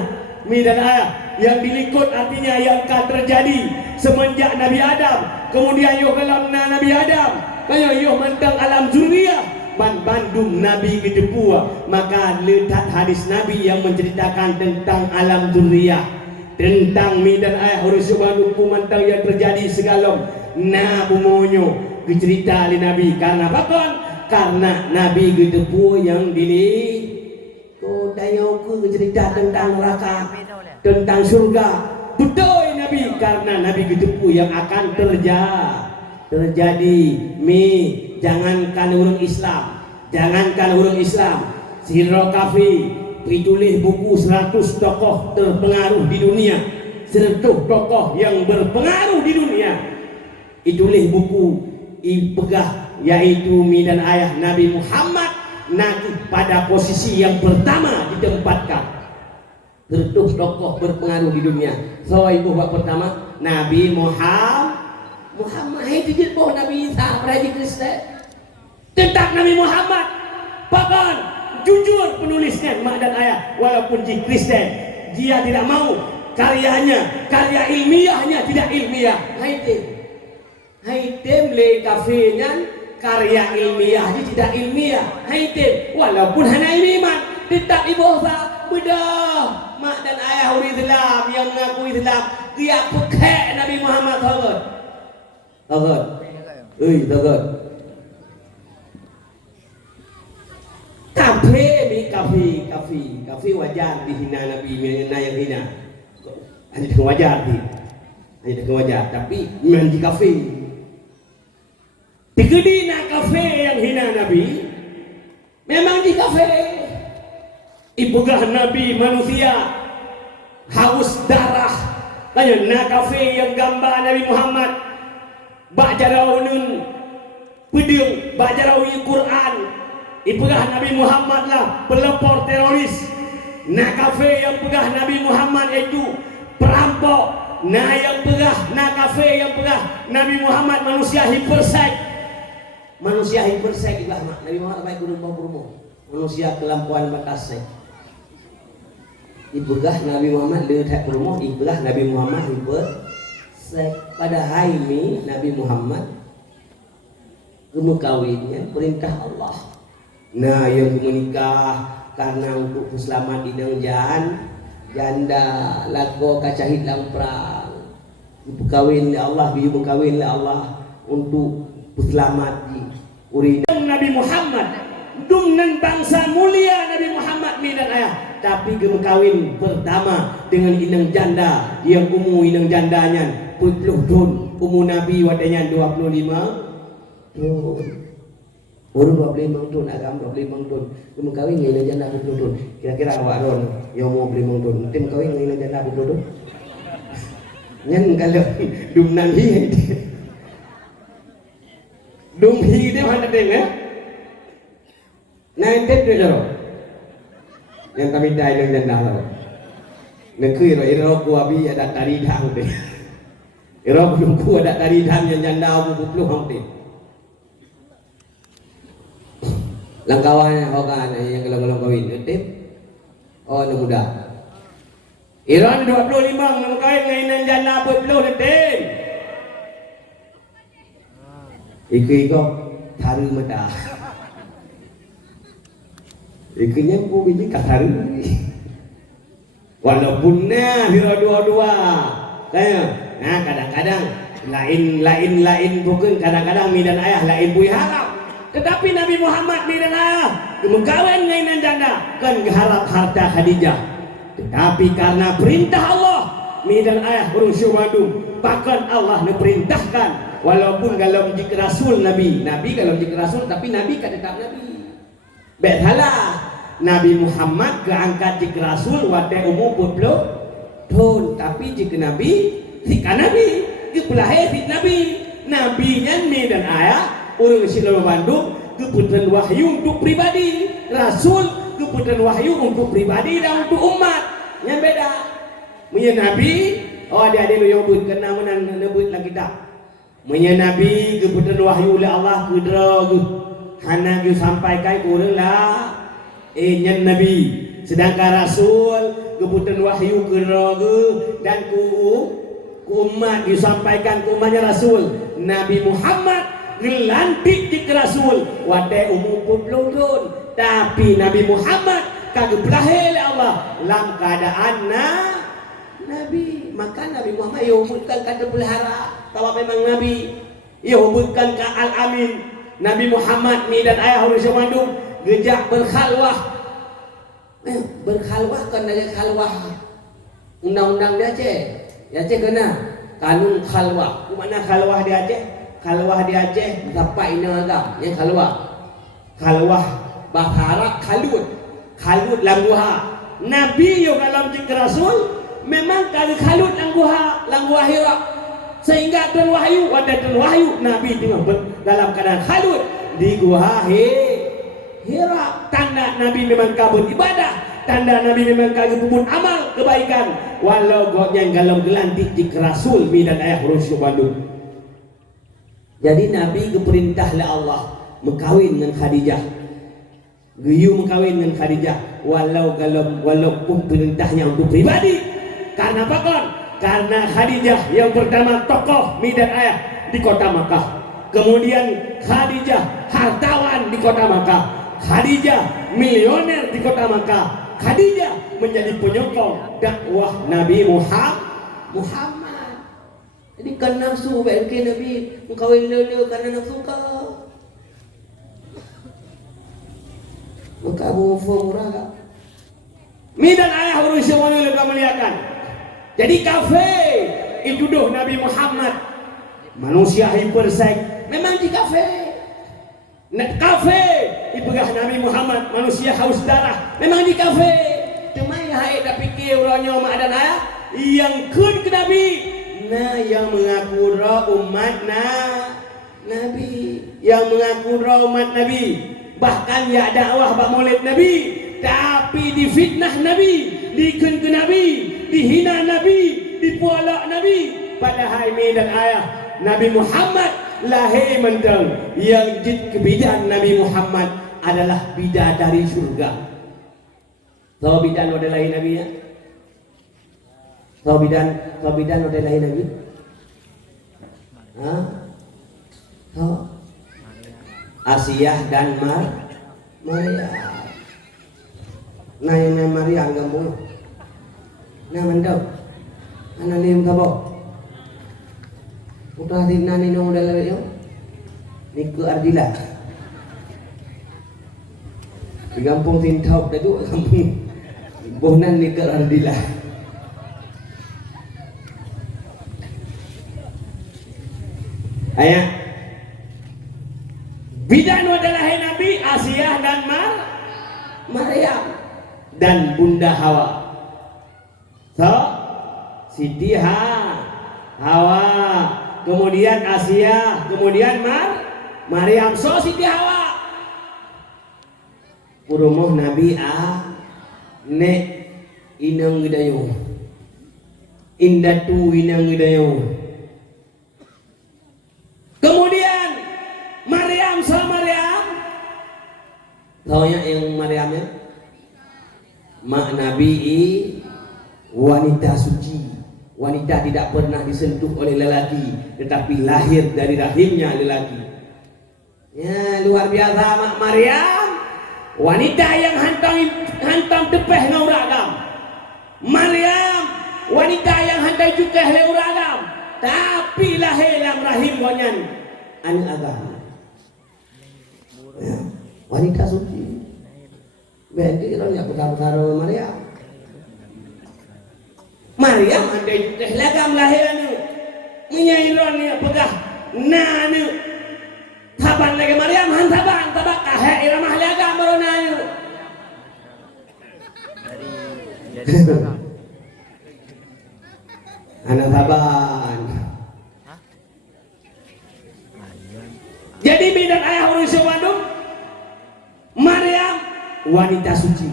mi dan ayah yang dilikut artinya yang akan terjadi semenjak Nabi Adam kemudian yo galam Nabi Adam kayo yo mentang alam zuriyah Bandung Nabi kedepua maka letak hadis Nabi yang menceritakan tentang alam zuriyah tentang mi dan ayah urus Bandung kumantang yang terjadi segalom na bumonyo cerita li Nabi karena apa karena Nabi kedepua yang dili ko dayo ku cerita tentang neraka tentang surga betul Nabi karena Nabi kedepua yang akan terjadi mi jangankan urang Islam Sirro Kafi ditulis buku 100 tokoh terpengaruh di dunia 100 tokoh yang berpengaruh di dunia ditulis buku ipegah yaitu mi dan ayah Nabi Muhammad nanti pada posisi yang pertama ditempatkan 100 tokoh berpengaruh di dunia so ibu bab pertama Nabi Muhammad itu je boh Nabi Isa Raja Kristen tentang Nabi Muhammad bahkan jujur penulisnya mak dan ayah walaupun di Kristen dia tidak mau karya ilmiahnya tidak ilmiah haitem le kafenya karya ilmiahnya tidak ilmiah haitem walaupun hanya iman tetap ibu bedah mak dan ayah orang Islam yang mengaku Islam dia pakai Nabi Muhammad Tagot. Kafe wajar dihina Nabi mengenai yang hina. Hanya dengan wajar tapi memang di kafe. Digedi nak kafe yang hina Nabi. Memang di kafe. Ibugah Nabi manusia haus darah. Tanya nak kafe yang gambar Nabi Muhammad. Ba'jaraunun pedung ba'jarawi Quran ipegah Nabi Muhammad lah pelopor teroris nak kafe yang pegah Nabi Muhammad itu perampok nah yang pegah nak kafe yang pegah Nabi Muhammad manusia hipersek ibah mak Nabi Muhammad baik rumah manusia kelampauan batas sek ipegah Nabi Muhammad letak rumah ipegah Nabi Muhammad pada hari ini Nabi Muhammad kawinnya perintah Allah nah yang menikah karena untuk keselamatan dinang janda lago kacahit lang perang berkawin oleh Allah berkawin oleh Allah untuk selamat di uridang Nabi Muhammad dengan bangsa mulia Nabi Muhammad ni dan ayah tapi berkawin pertama dengan inang janda yang umur inang jandanya 40 tahun umur Nabi wadanya 25 tahun Orang 25 tahun, agam 25 tahun. Kamu kawin dengan janda 20 tahun. Kira-kira awak ron, yang mau 25 tahun. Tim kawin dengan janda 20 tahun. Nyan kalau dum nang hi. Dum hi dia mana deng ya? Nah, ente tu jero. Yang kami dah dengan janda lah. Nekui ro ku abi ada tari dang deh. Ro ku ada tari dang yang janda 20 hang deh. Langkawan orang yang kalau kawin tip oh anak muda Iran 25 nak kawin dengan janda 40 tip iku taru mata ikunya pun biji kataru walaupun hira dua-dua kayak nah kadang-kadang lain bukan kadang-kadang mi dan ayah lain bui harap. Tetapi Nabi Muhammad ni dan ayah mengkawin dengan janda kan harap harta Khadijah. Tetapi karena perintah Allah mi dan ayah urung syuhadu bahkan Allah perintahkan walaupun kalau menjadi rasul Nabi kalau menjadi rasul tapi Nabi kan tetap Nabi. Bethalah Nabi Muhammad keangkat jadi rasul wadai umur 40 tahun tapi jika Nabi jika Nabi kepelahir Nabi Nabi mi dan ayah orang Islam Bandung keputusan wahyu untuk pribadi Rasul keputusan wahyu untuk pribadi dan untuk umat yang beda punya Nabi adik-adik lu yang buat kena menan nebut lagi tak punya Nabi keputusan wahyu oleh Allah kudra hana ku sampaikan ke orang lah nyan Nabi sedangkan Rasul keputusan wahyu kudra dan ku umat disampaikan ke umatnya Rasul Nabi Muhammad gelantik di Rasul wadai umur 40 tahun tapi Nabi Muhammad kagak belahir oleh Allah dalam keadaan Nabi maka Nabi Muhammad ia hubungkan kata pelihara kalau memang Nabi ia hubungkan ke Al-Amin Nabi Muhammad ni dan ayah orang Bandung gejak berkhalwah kan ada khalwah undang-undang dia Aceh kena kanun khalwah mana khalwah di Aceh Khalwah di Aceh dapat ina agam yang khalwah bahasa Arab khalut langguha Nabi yang dalam jika Rasul memang khalut langguha Hira sehingga dan wahyu Nabi tengah dalam keadaan khalut di gua Hira tanda Nabi memang kabut ibadah tanda Nabi memang kagak pun amal kebaikan walau godnya galau gelantik jika Rasul mi dan ayah Rasul Bandung. Jadi Nabi keperintah oleh Allah mengkawin dengan Khadijah. Geyu mengkawin dengan Khadijah walaupun perintahnya untuk pribadi. Karena apa kan? Karena Khadijah yang pertama tokoh mi dan ayah di kota Makkah. Kemudian Khadijah hartawan di kota Makkah. Khadijah milioner di kota Makkah. Khadijah menjadi penyokong dakwah Nabi Muhammad. Jadi kan nafsu baik Nabi mengkawin lele karena nafsu kau. Maka Abu Murah kau. Mi dan ayah urus semuanya lega melihatkan. Jadi kafir itu doh Nabi Muhammad manusia hipersek memang di kafir. Kafir ipegah Nabi Muhammad manusia haus darah memang di kafir. Cuma ya hai dah fikir orangnya mak dan ayah yang kun ke Nabi yang mengaku umat Nabi yang mengaku umat Nabi bahkan ya dakwah bak maulid Nabi tapi difitnah Nabi dikun ke Nabi dihina Nabi dipualak Nabi padahal mi dan ayah Nabi Muhammad lahir mentang yang jid kebidan Nabi Muhammad adalah bidadari surga. Tahu bidan ada lain Nabi ya? Tahu bidan ada lain Nabi? Hah? Tahu? Asiyah dan Maria. Nah yang Maria kampung. Nah mendap. Anak lim kabo. Putra tinna ni nong dalam yo. Niku Ardila. Di kampung Tintau tadi kampung Bohnan Niku Ardila. Ayah. Bidan adalah Maryam dan Bunda Hawa. So, Siti Hawa, kemudian Asia, kemudian Maryam. So, Siti Hawa. Purumuh Nabi nek inang gedayo. Indatu inang gedayo. Kemudian Maryam, so Maryam. Tahu yang Maryam ya? Mak Nabi wanita suci, wanita tidak pernah disentuh oleh lelaki, tetapi lahir dari rahimnya lelaki. Ya, luar biasa Mak Maryam, wanita yang hantam tepeh ngauragam. Maryam, wanita yang hantai cukeh leuragam, tapi lahir dalam rahim gonyan anak agama. Ya, wanita suci. Benda orang yang benar-benar Maryam. Maryam ada teh lagam lahirannya. Menyairon ni pegah nanu. Taban lagi Maryam han taban tabak kahe iramah lagam baronanya. Anak taban. Jadi bidan ayah urus Bandung. Maryam wanita suci.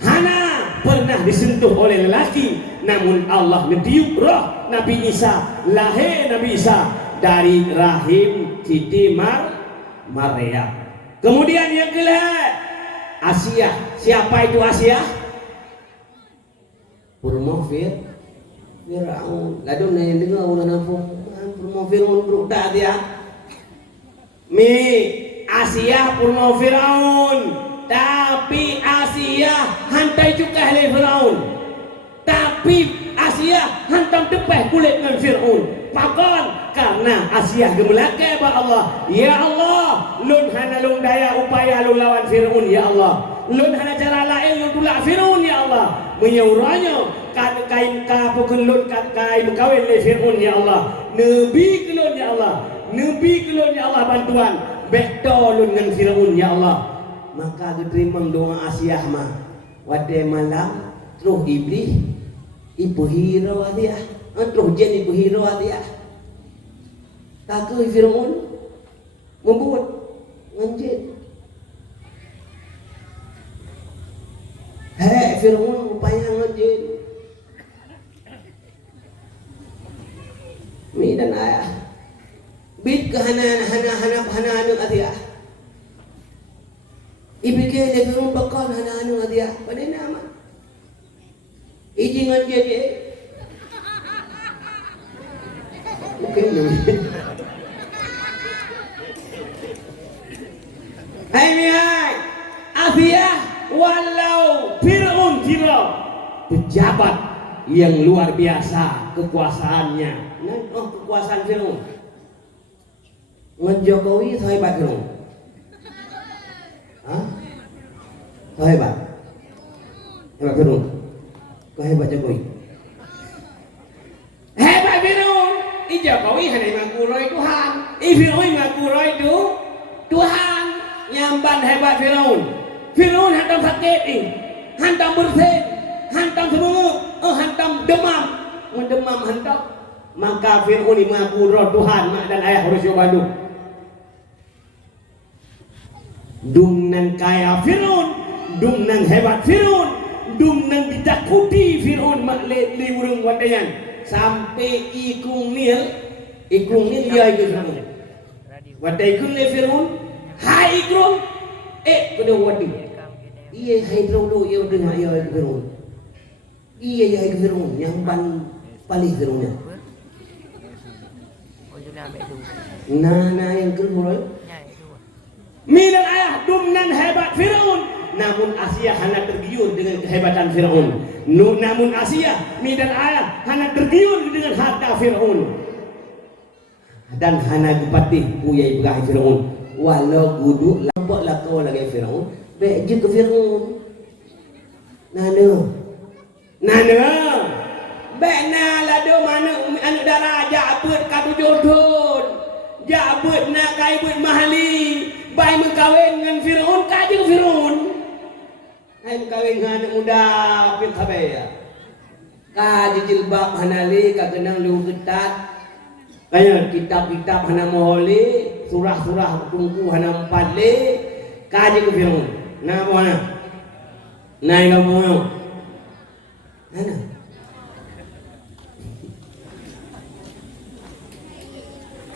Hana pernah disentuh oleh lelaki, namun Allah ngetiup roh Nabi Isa, lahir Nabi Isa dari rahim Siti Maryam. Kemudian yang kelima, Asia. Siapa itu Asia? Purmo Firaun. Ladon yang dengar orang apa? Purmo Firaun berudak dia. Asia Purmo Firaun. Tapi Asia hantai juga oleh Firaun. Tapi Asia hantam tepeh kulit dengan Firaun. Pakon karena Asia gemelakai ba Allah. Ya Allah, lun hana lung daya upaya lun lawan Firaun ya Allah. Lun hana cara lain lun tulak Firaun ya Allah. Menyuranya kain kapukun lun kain kawin le Firaun ya Allah. Nabi kelun ya Allah. Nabi kelun ya Allah bantuan. Beto lun dengan Firaun ya Allah. Maka diterima doa Asia mah wadai malam terus iblis ibu hero dia terus jen ibu hero dia takut Firaun membuat nganjit Firaun upaya nganjit mi dan ayah bid ke hana dia Ibigay na Firaun bakal hana-hano nga dia. Panay naman. Ijingan dia. Okay naman. Hai Asia walau Firaun pejabat yang luar biasa kekuasaannya. Kekuasaan Firaun. Ngan Jokowi hebat Firaun. Kau hebat Firaun. Kau hebat Jokowi. Hebat Firaun. Jokowi hanya mengaku roy Tuhan. Firaun mengaku roy Tuhan. Nyamban hebat Firaun. Firaun hantam sakit hantam bersin, hantam semangat, hantam demam, mendemam hantam. Maka Firaun mengaku roh Tuhan mak dan ayah harus Bandung. Dum nan kaya Firaun, dum nan hebat Firaun, dum nan ditakuti Firaun mak le urang wadayan sampai ikung nil ya Firaun. Wadai kun le Firaun, hai ikung kudu wadi. Iya hai dulu ya dengar ya Firaun. Iya ya Firaun yang paling Firaunnya. Nah yang kedua Minal ayah dumnan hebat Firaun, namun Asia hanya tergiur dengan kehebatan Firaun. Namun Asia minal ayah hanya tergiur dengan harta Firaun. Dan hanya gepatih puya Ibrahim Firaun. Walau guduk lampok lakau lagi Firaun, baik je ke Firaun. Nana, baik lado mana anak darah jabut katu jodoh, jabut nak kai but mahali. Baik mengkawin dengan Firaun, kaji ke Firaun. kawin dengan anak muda pin khabaya. Ka jilbab hanali ka kenang lu ketat. Kaya kitab-kitab hana moholi, surah-surah tungku hana empat ka je ke Firaun. Nah mana? Nai kamu. Mana?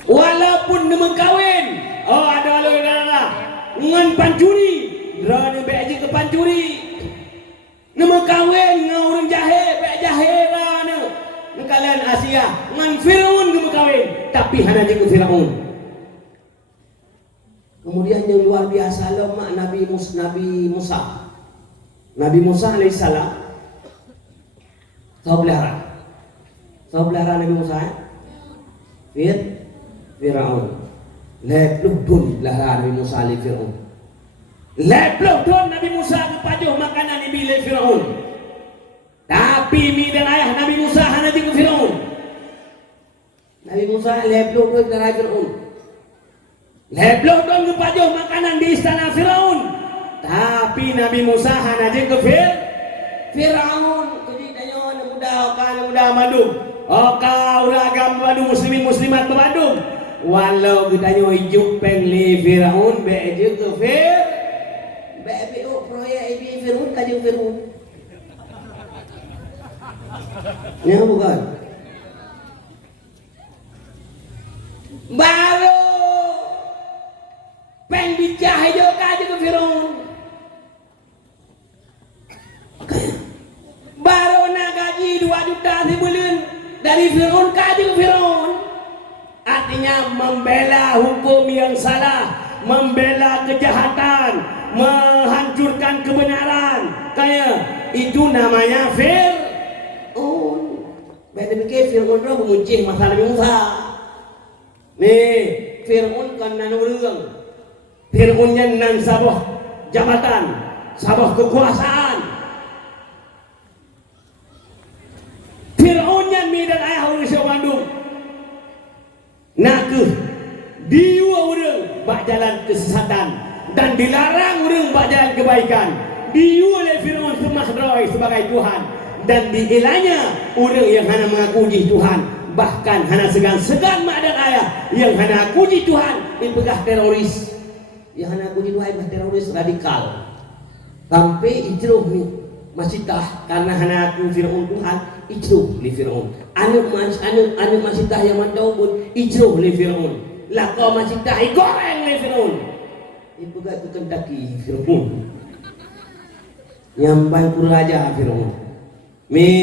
Walaupun nama kawin, oh ada lah, ngan pancuri, drone beji ke pancuri, nama kawin ngau orang jahe, be jahe lah ne, kalian Asia, ngan Firaun nama kawin, tapi hanya je ke Firaun. Kemudian yang luar biasa lah mak Nabi Musa alaihissalam, tahu pelihara Nabi Musa ya? Firaun lepluh dun pelihara Nabi Musa alaihi Firaun. Lepluh dun Nabi Musa kepajuh makanan Nabi Firaun. Tapi mi dan ayah Nabi Musa hanya ke Firaun. Nabi Musa lepluh dun pelihara Firaun. Lepluh dun kepajuh makanan di istana Firaun. Tapi Nabi Musa hanya ke Firaun. Jadi tanya anak muda madum. Oh kau ragam Badung muslimin muslimat Badung. Walau kita nyo hijuk pengli Firaun beje ke be proyek ini Firaun kajeng Firaun. Ya bukan. Baru peng bicah hijo kajeng ke Firaun. Baru nak gaji 2 juta sebulan dari Firaun kajeng Firaun. Artinya membela hukum yang salah, membela kejahatan, menghancurkan kebenaran. Kayak itu namanya Firaun. Beda pikir Firaun itu menguncing masalah Nabi Musa. Nih, Firaun kan nan urang. Firaunnya nan sabah jabatan, sabah kekuasaan. Firaunnya mi dan ayah urang Bandung. Nak diu orang bak jalan kesesatan dan dilarang orang bak jalan kebaikan. Diu oleh Firaun Semahdroi sebagai Tuhan dan diilanya orang yang hanya mengakuji Tuhan, bahkan hanya segan-segan mak dan ayah yang hanya akuji Tuhan dipegah teroris. Yang hanya akuji Tuhan dipegah teroris radikal. Sampai ijroh masih tah karena hanya aku Firaun Tuhan ijroh li Firaun. Anu masih tah yang mantau pun ijroh li Firaun. Lah kau masih tah goreng li Firaun. Itu gak ke Kentucky Firaun. Nyampai ku raja Firaun. Mi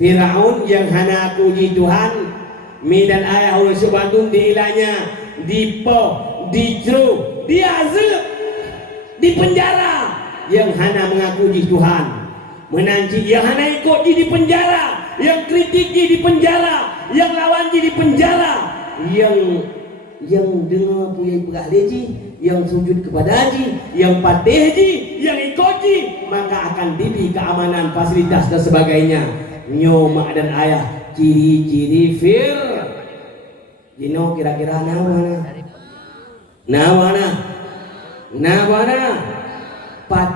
Firaun yang hanya aku uji Tuhan, mi dan ayah ulun Bandung diilanya, dipoh, dijroh, diazab, dipenjara. Yang hana mengaku di Tuhan, menanci yang hana ikut di penjara, yang kritik di penjara, yang lawan di penjara, yang dengar punya pegah leji, yang sujud kepada haji, yang patih haji, yang ikut ji, maka akan diberi keamanan, fasilitas dan sebagainya. Nyo mak dan ayah ciri-ciri Jino kira-kira nawana Pat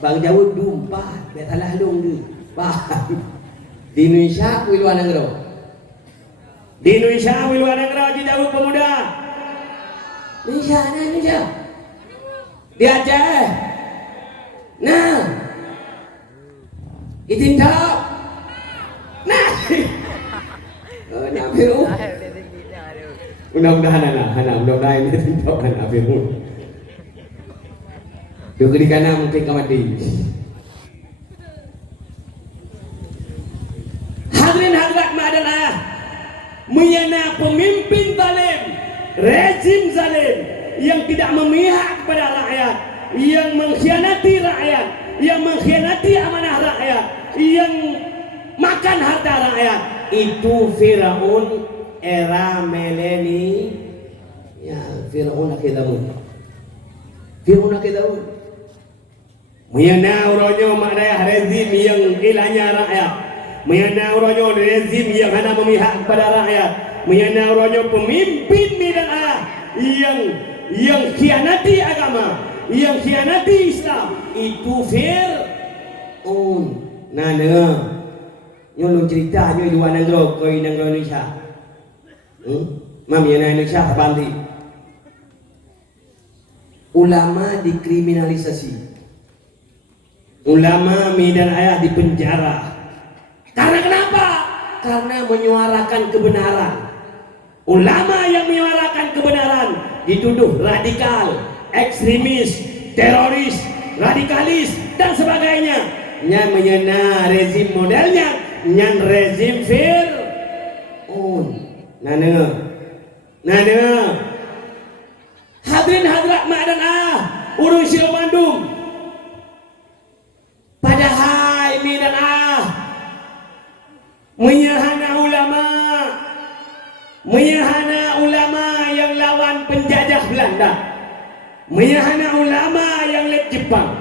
Bang Jawud dumpat betalah long di di Indonesia ku luar negeri. Di Indonesia ku luar negeri di Jawud pemuda. Indonesia. Di Aceh. Nah. Itindak. Nah. Oh, nak biru. Mudah-mudahan mudah-mudahan ini tidak akan habismu. Dua kali kanan mungkin kau mati. Hadirin hadirat mak dan ayah, menyana pemimpin zalim, rezim zalim yang tidak memihak kepada rakyat, yang mengkhianati rakyat, yang mengkhianati amanah rakyat, yang makan harta rakyat, itu Firaun era mileni ya Firaun akhirnya menyana uronyo maknanya rezim yang ilahnya rakyat, menyana uronyo rezim yang hanya memihak kepada rakyat, menyana uronyo pemimpin dan ayah yang yang khianati agama, yang khianati Islam, itu Fir'aun. Nah dengar, nyolong cerita nyo luar negara, koi negara Indonesia. Mam yang Indonesia apa nanti? Ulama dikriminalisasi, ulama dan ayah dipenjara. Karena kenapa? Karena menyuarakan kebenaran. Ulama yang menyuarakan kebenaran dituduh radikal, ekstremis, teroris, radikalis dan sebagainya. Yang menyena rezim modelnya, yang rezim Fir'aun. Nah dengar. Hadirin hadirat mak dan urung Syekh Bandung. Padahal mi dan menyahana ulama yang lawan penjajah Belanda, menyahana ulama yang lek Jepang,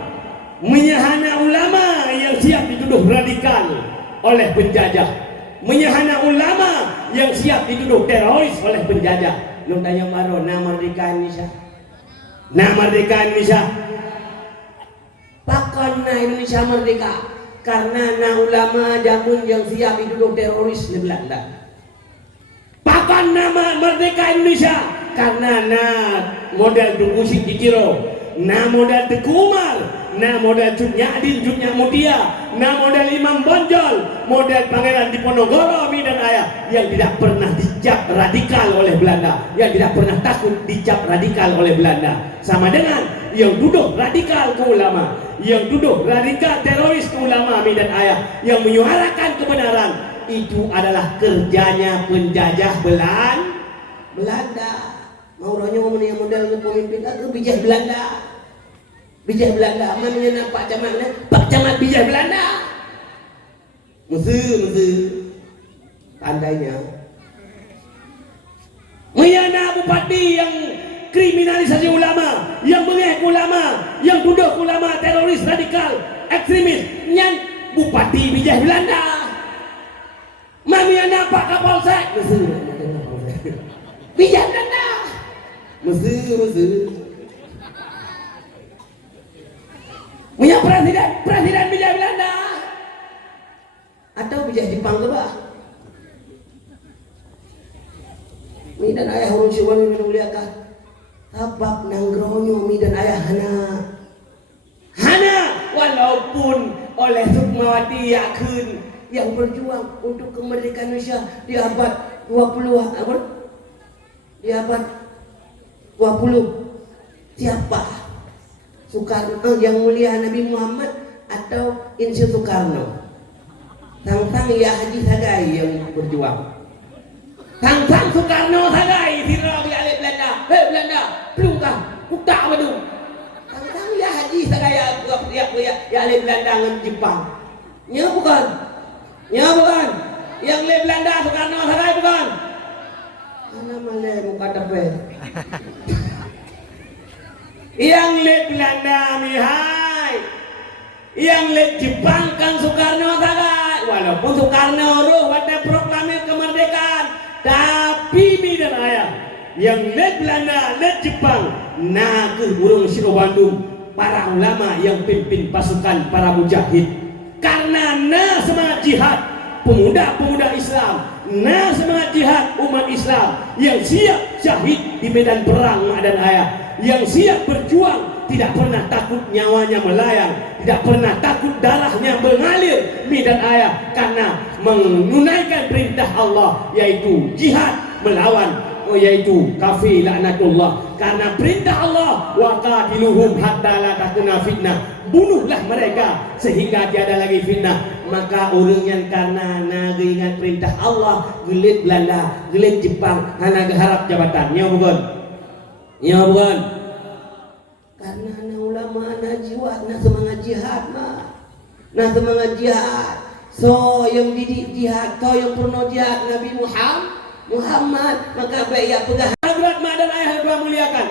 menyahana ulama yang siap dituduh radikal oleh penjajah, menyahana ulama yang siap dituduh teroris oleh penjajah. Lu tanya maro, na merdeka Indonesia, na merdeka Indonesia. Pakon na Indonesia merdeka karena na ulama jamun yang siap dituduh teroris di Belanda. Pakon na merdeka Indonesia karena na model Dungusik Dikiro, na model Teguh Umar, na model Cut Nyadin, Cut Nyamutia, na model Imam Bonjol, model Pangeran Diponegoro mi dan ayah yang tidak pernah dicap radikal oleh Belanda, yang tidak pernah takut dicap radikal oleh Belanda. Sama dengan yang duduk radikal ke ulama, yang duduk radikal teroris ke ulama mi dan ayah, yang menyuarakan kebenaran. Itu adalah kerjanya penjajah Belanda. Mau rohnya yang model pemimpin aku bijah Belanda. Bijah Belanda, mana nampak camat mana? Pak camat bijah Belanda. Mesir. Tandanya. Menyana bupati yang kriminalisasi ulama, yang mengek ulama, yang duduk ulama teroris radikal, ekstremis, nyan bupati bijah Belanda. Mamiana Pak Kapolsek Mesir. Bijah Belanda. Mesir. Punya presiden bijah Belanda atau bijah Jepang ke bah? Mi dan ayah urun siwan mi muliakan. Tabak nangronyo mi dan ayah hana walaupun oleh Sukmawati Yakin yang berjuang untuk kemerdekaan Indonesia di abad 20 apa? Di abad 20. Siapa? Soekarno, yang mulia Nabi Muhammad atau Insinyur Soekarno? Tang ya Haji Sagai yang berjuang. Tang Soekarno Sagai dirau di alif Belanda. Belanda, pelungkah, kutak badung. Tang ya Haji Sagai ya alif Belanda dengan Jepang. Nya bukan. Yang alif Belanda Soekarno Sagai bukan. Mana malai muka tepe. Yang lek Belanda mihai, yang lek Jepang kan Soekarno Sagai. Walaupun Soekarno roh pada proklamir kemerdekaan, tapi mi dan ayah yang lek Belanda, lek Jepang, nah ke burung Syekh Bandung, para ulama yang pimpin pasukan para mujahid. Karena nah semangat jihad pemuda-pemuda Islam, nah semangat jihad umat Islam yang siap syahid di medan perang mak dan ayah, yang siap berjuang, tidak pernah takut nyawanya melayang, tidak pernah takut darahnya mengalir mi dan ayah, karena menunaikan perintah Allah yaitu jihad melawan yaitu kafir laknatullah. Karena perintah Allah wa qatiluhum hatta la takuna fitnah, bunuhlah mereka sehingga tiada lagi fitnah. Maka orang yang karena naga ingat perintah Allah gelit Belanda, gelit Jepang, hana harap jabatan nya bukan. Karena na ulama na jiwa na semangat jihad na semangat jihad. So yang didik jihad, kau yang pernah jihad Nabi Muhammad, maka baik ya pegah hadirat mak dan ayah yang muliakan.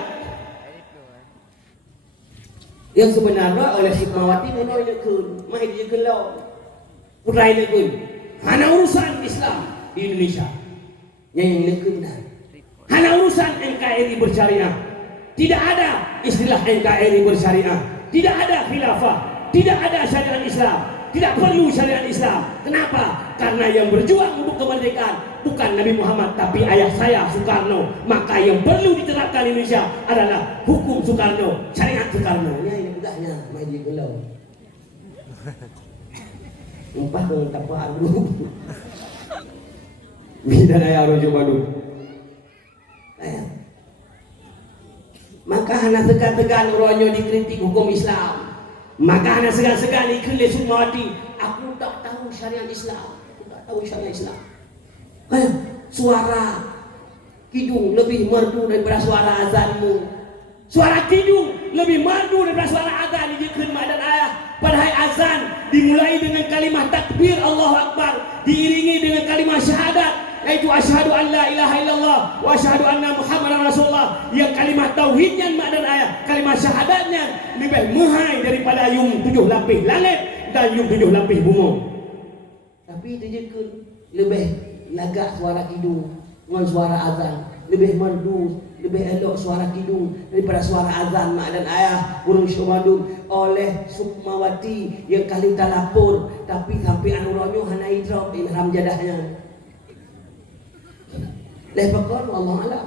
Yang sebenarnya oleh Sukmawati menolak nekun, mai dia gelau. Purai nekun. Hana urusan Islam di Indonesia. Yang nekun dah. Hana urusan NKRI bersyariah. Tidak ada istilah NKRI bersyariah, tidak ada khilafah, tidak ada syariat Islam, tidak perlu syariat Islam. Kenapa? Karena yang berjuang untuk kemerdekaan bukan Nabi Muhammad tapi ayah saya Soekarno. Maka yang perlu diterapkan di Indonesia adalah hukum Soekarno, syariat Soekarno. Ya ini mudahnya, maji belau. Umpah dengan tapak dulu. Bidan ayah rujuk madu. Maka hana segan-segan uronyo dikritik hukum Islam. Maka hana segan-segan ikhlas sumawati. Aku tak tahu syariat Islam. Aku tak tahu syariat Islam. Suara kidung lebih merdu daripada suara azanmu. Suara kidung lebih merdu daripada suara azan di mak dan ayah. Padahal azan dimulai dengan kalimah takbir Allahu Akbar, diiringi dengan kalimah syahadat, yaitu asyhadu an la ilaha illallah wa asyhadu anna muhammadar rasulullah. Yang kalimah tauhidnya mak dan ayah, kalimah syahadatnya lebih mahal daripada yung 7 lapis langit dan yung 7 lapis bumi. Tapi dia lebih lagak suara kidung dengan suara azan, lebih merdu, lebih elok suara kidung daripada suara azan mak dan ayah burung Syobandung oleh Sukmawati yang kali talapur. Tapi sampai anuranyo hana idrop ilham jadahnya. Lepakon Allah alam.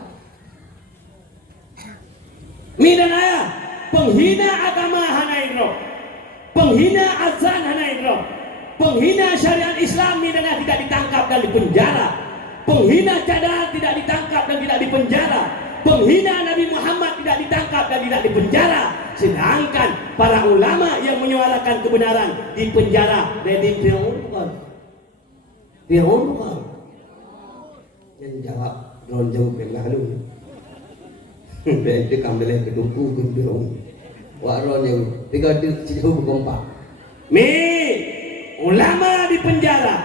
Mi dan ayah, penghina agama hana idrop, penghina azan hana idrop, penghina syariat Islam mi dan ayah tidak ditangkap dan dipenjara. Penghina cadar tidak ditangkap dan tidak dipenjara. Penghina Nabi Muhammad tidak ditangkap dan tidak dipenjara. Sedangkan para ulama yang menyuarakan kebenaran dipenjara. Jadi Fir'aun bukan? Fir'aun bukan? Yang jawab, Fir'aun jawab yang lalu. Dan itu kambilnya kedungku ke Fir'aun. Wa'ron yang tiga jauh berkompak. Ulama dipenjara,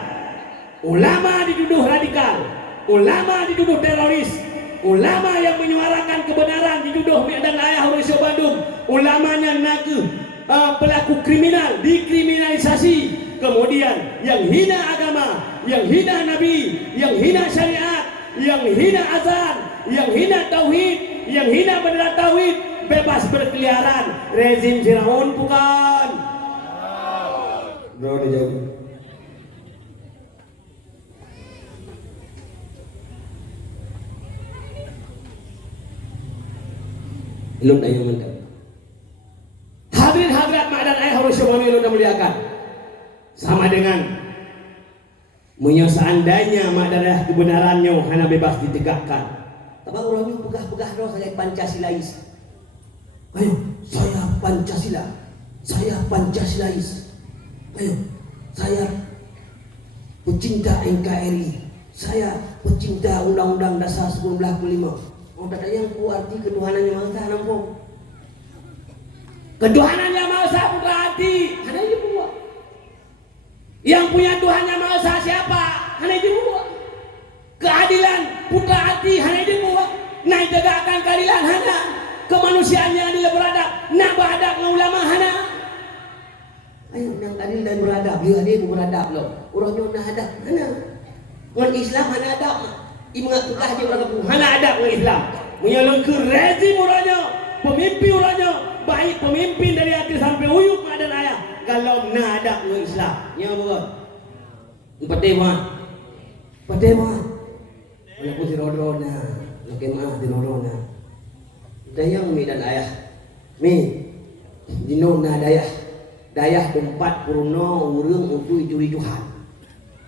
ulama dituduh radikal, ulama dituduh teroris, ulama yang menyuarakan kebenaran dituduh mak dan ayah oleh Syekh Bandung, ulamanya naga pelaku kriminal dikriminalisasi. Kemudian yang hina agama, yang hina nabi, yang hina syariat, yang hina azan, yang hina tauhid, yang hina bendera tauhid bebas berkeliaran. Rezim Firaun bukan? Bro dijawab. Belum dah yang mantap. Hadirin hadirat mak dan ayah harus semuanya yang muliakan. Sama dengan seandainya mak dan ayah kebenarannya hanya bebas ditegakkan. Tapi orangnya pegah-pegah doh saya Pancasilais. Ayo, saya Pancasila. Saya Pancasilais. Ayo, saya pecinta NKRI. Saya pecinta Undang-Undang Dasar 1945. Oh, tak ada yang arti ketuhanannya mangsa nampung. Ketuhanannya mangsa putra hati, hanya dia buat. Yang punya Tuhannya mangsa siapa? Hanya dia buat. Keadilan putra hati hanya dia buat. Naik tegakkan keadilan hanya. Kemanusiaannya dia beradab. Nak beradab dengan ulama hanya. Ayo yang adil dan beradab, dia beradab loh. Orangnya nak adab hanya. Orang Islam hanya adab. Ingat tukah je orang kampung hana adab dengan Islam. Menyalon ke rezim orangnya, pemimpin orangnya, baik pemimpin dari akhir sampai uyuk mak dan ayah. Kalau nak adab dengan Islam, ya betul. Pertemuan, walaupun si rodona, lagi maaf si rodona. Dayang mi dan ayah, mi, dino na dayah tempat purno urung untuk curi Tuhan.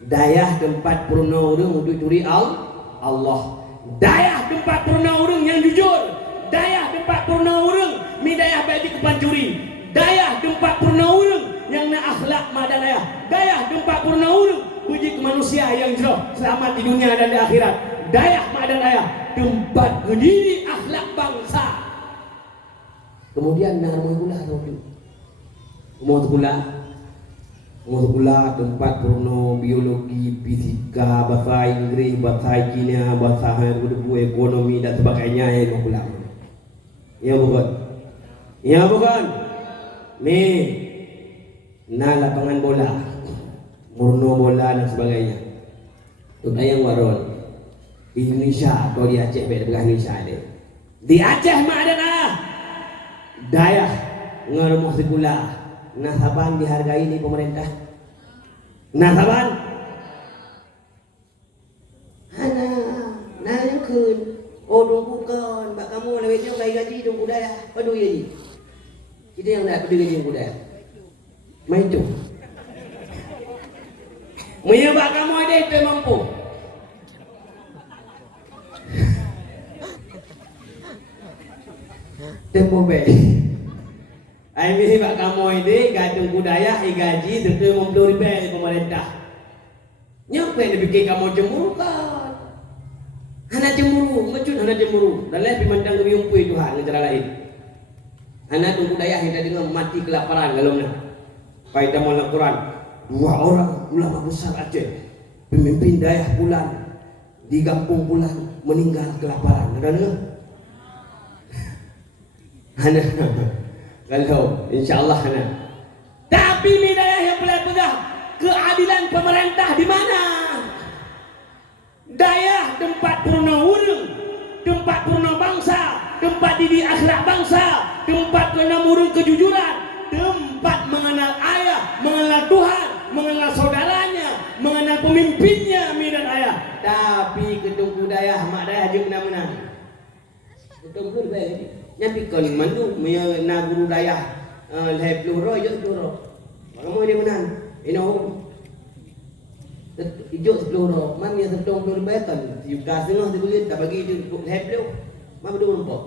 Dayah tempat purno urung untuk curi Allah. Dayah tempat purna urang yang jujur. Dayah tempat purna urang mi dayah baik kepancuri. Dayah tempat purna urang yang nak akhlak madan dayah. Dayah tempat purna urang puji ke manusia yang jauh selamat di dunia dan di akhirat. Dayah madan dayah tempat berdiri akhlak bangsa. Kemudian nak mau gula atau mau gula tempat purno biologi, fisika, bahasa Inggris, bahasa Cina, bahasa ekonomi dan sebagainya yang mau gula. Ya bukan? Ya bukan? Nih, nah lapangan bola, murno bola dan sebagainya. Untuk yang waron Indonesia atau di Aceh beda dengan Indonesia ada. Di Aceh mah ada nah. dayah ngerumuh segula. Nasaban dihargai ni pemerintah. Nasaban hana nanya kun. Oh tunggu kan, bak kamu lewatnya kai gaji tunggu dayah. Padu ya ni. Kita yang nak padu gaji tunggu dayah. Main tu. Munya bak kamu ada itu mampu. Tempo baik. Ai mesti bak kamu ini gantung budaya gaji tentu 50 ribu pemerintah. Nyampe dia fikir kamu cemburu kan. Hana cemburu, macam hana cemburu. Dan lebih mandang lebih umpui Tuhan dengan cara lain. Hana tunggu daya kita dengar mati kelaparan kalau nak. Pada dalam Al-Quran, 2 orang ulama besar Aceh, pemimpin dayah bulan di kampung bulan meninggal kelaparan. Ada dengar? Hana. Kalau insyaAllah hana. Tapi ni dayah yang boleh pegang keadilan pemerintah di mana? Dayah tempat purna urang, tempat purna bangsa, tempat didik akhlak bangsa, tempat kena murung kejujuran, tempat mengenal ayah, mengenal Tuhan, mengenal saudaranya, mengenal pemimpinnya, mi dan ayah. Tapi ketunggu dayah, mak dayah je menang-menang. Ketunggu dayah. Nyapi kon mandu me na guru dayah leh peluro je peluro. Kamu dia menang. Ino ijo peluro, mam ya setong peluro beton. You kasih noh dibeli tak bagi dia leh peluro. Mam dulu nampak.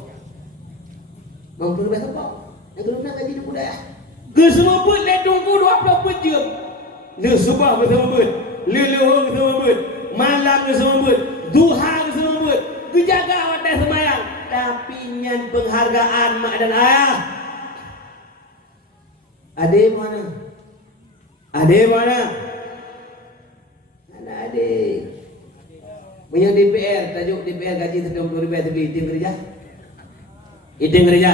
Mam peluro beton apa? Yang dulu nak gaji budaya. Ke semua pun leh tunggu 20 pun je. Le subah bersama pun. Le lohor bersama pun. Malam bersama pun. Duha bersama pun. Kejaga awak semayang. Tapi nyan penghargaan mak dan ayah. Adik mana? Adik mana? Mana adik? Punya DPR, tajuk DPR gaji 30 ribu tu beli itim kerja. Itim kerja.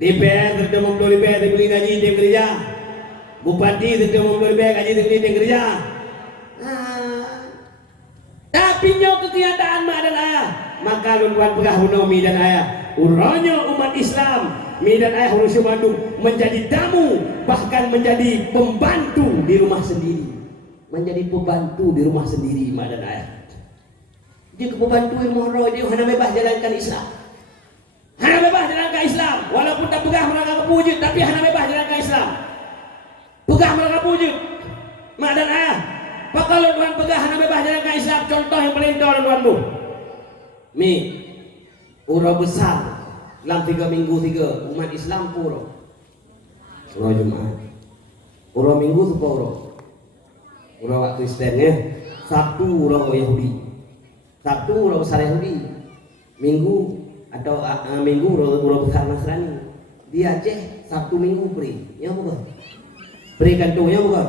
DPR 30 ribu tu beli gaji itim kerja. Bupati 30 ribu gaji tu beli itim kerja. Tapi nyo kekiataan mak dan ayah. Maka luan pegah mi dan ayah. Uranya umat Islam, mi dan ayah Urusi Bandung menjadi tamu, bahkan menjadi pembantu di rumah sendiri. Menjadi pembantu di rumah sendiri mak dan ayah. Dia pembantu yang mohon dia hana bebas jalankan Islam. Hana bebas jalankan Islam, walaupun tak pegah mereka kepujud, tapi hana bebas jalankan Islam. Pegah mereka pujud mak dan ayah. Kalau tuan pegah hana bebas jalankan Islam, contoh yang paling tahu tuan bu. Mi urau besar dalam 3 minggu 3 umat Islam puro. Urau Jumaat. Urau minggu tu urau. Urau waktu Kristen ya. Sabtu urau Yahudi. Sabtu urau besar Yahudi. Minggu atau minggu urau besar Nasrani. Di Aceh Sabtu Minggu beri. Ya bukan? Beri kantungnya bukan?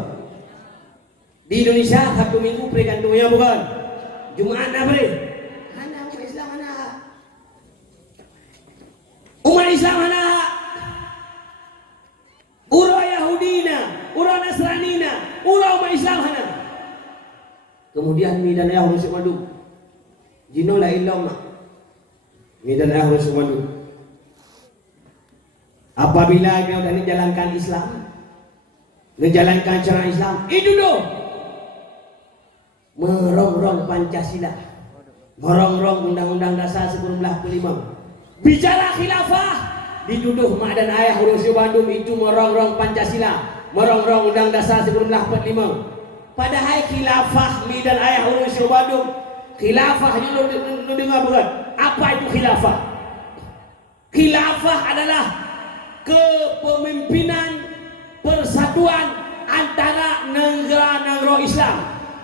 Di Indonesia Sabtu Minggu beri kantungnya bukan? Jumaat dah beri. Umat Islam mana? Urau Yahudina, urau Nasranina, urau umat Islam mana? Kemudian mi dan ayah Urusi Bandung. Jino la ilah mak. Mi dan ayah Urusi Bandung. Apabila kau dah jalankan Islam, menjalankan cara Islam, itu doh. Merongrong Pancasila, merongrong Undang-Undang Dasar 1945. Bicara khilafah, dituduh mak dan ayah Urusi Bandung itu merongrong Pancasila, merongrong Undang Dasar 1945. Padahal khilafah mi dan ayah Urusi Bandung, khilafahnya lu dengar bukan? Apa itu khilafah? Khilafah adalah kepemimpinan persatuan antara negara-negara Islam,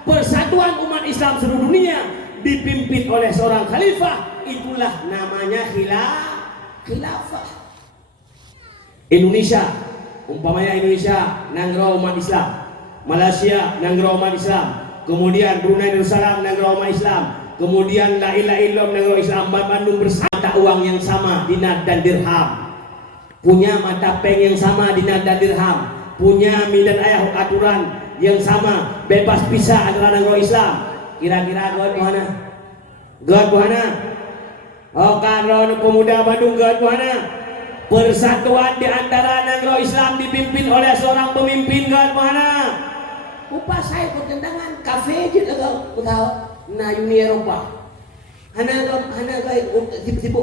persatuan umat Islam seluruh dunia dipimpin oleh seorang khalifah. Itulah namanya khilafah. Indonesia, umpamanya Indonesia nanggro umat Islam, Malaysia nanggro umat Islam, kemudian Brunei Darussalam nanggro umat Islam, kemudian la ilaha illallah nanggro Islam. Bandung bersama uang yang sama dinar dan dirham, punya mata peng yang sama dinar dan dirham, punya mi dan ayah aturan yang sama, bebas pisah antara nanggro Islam. Kira-kira God mana? God mana? Oh kalau pemuda Bandung God mana? persatuan di antara negara Islam dipimpin oleh seorang pemimpin kan mana? Upah saya pertendangan kafe je kau tahu na Uni Eropa. Hana tiba-tiba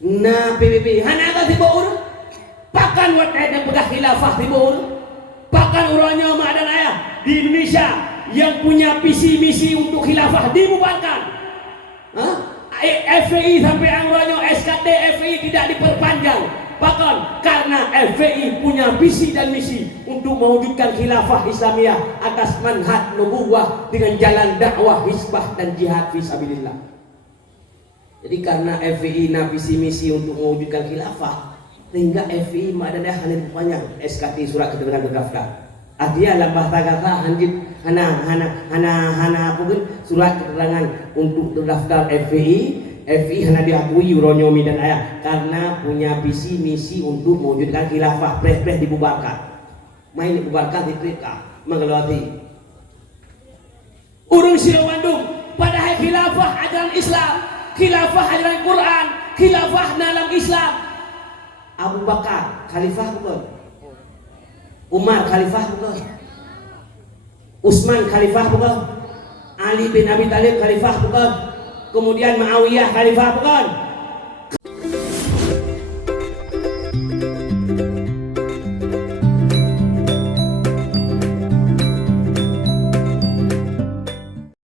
na PBB hana tiba pakan wat ada pegang khilafah tiba pakan orangnya mak dan ayah di Indonesia yang punya visi misi untuk khilafah dibubarkan. FPI sampai anggarannya SKT FPI tidak diperpanjang. Bahkan karena FPI punya visi dan misi untuk mewujudkan khilafah Islamiyah atas manhaj nubuwah dengan jalan dakwah, hisbah dan jihad fisabilillah. Jadi karena FPI na visi misi untuk mewujudkan khilafah, sehingga FPI madana hanya panjang SKT surat keterangan terdaftar. Artinya lambah tagaka hanjit hana apa pun surat keterangan untuk terdaftar FPI hana diakui uronyomi dan ayah karena punya visi misi untuk mewujudkan khilafah pres dibubarkan. Main dibubarkan diterika mengelawati. Urung Sirawandung padahal khilafah ajaran Islam, khilafah ajaran Quran, khilafah dalam Islam. Abu Bakar khalifah bukan? Umar khalifah bukan? Utsman khalifah bukan? Ali bin Abi Thalib khalifah bukan? Kemudian Muawiyah khalifah bukan?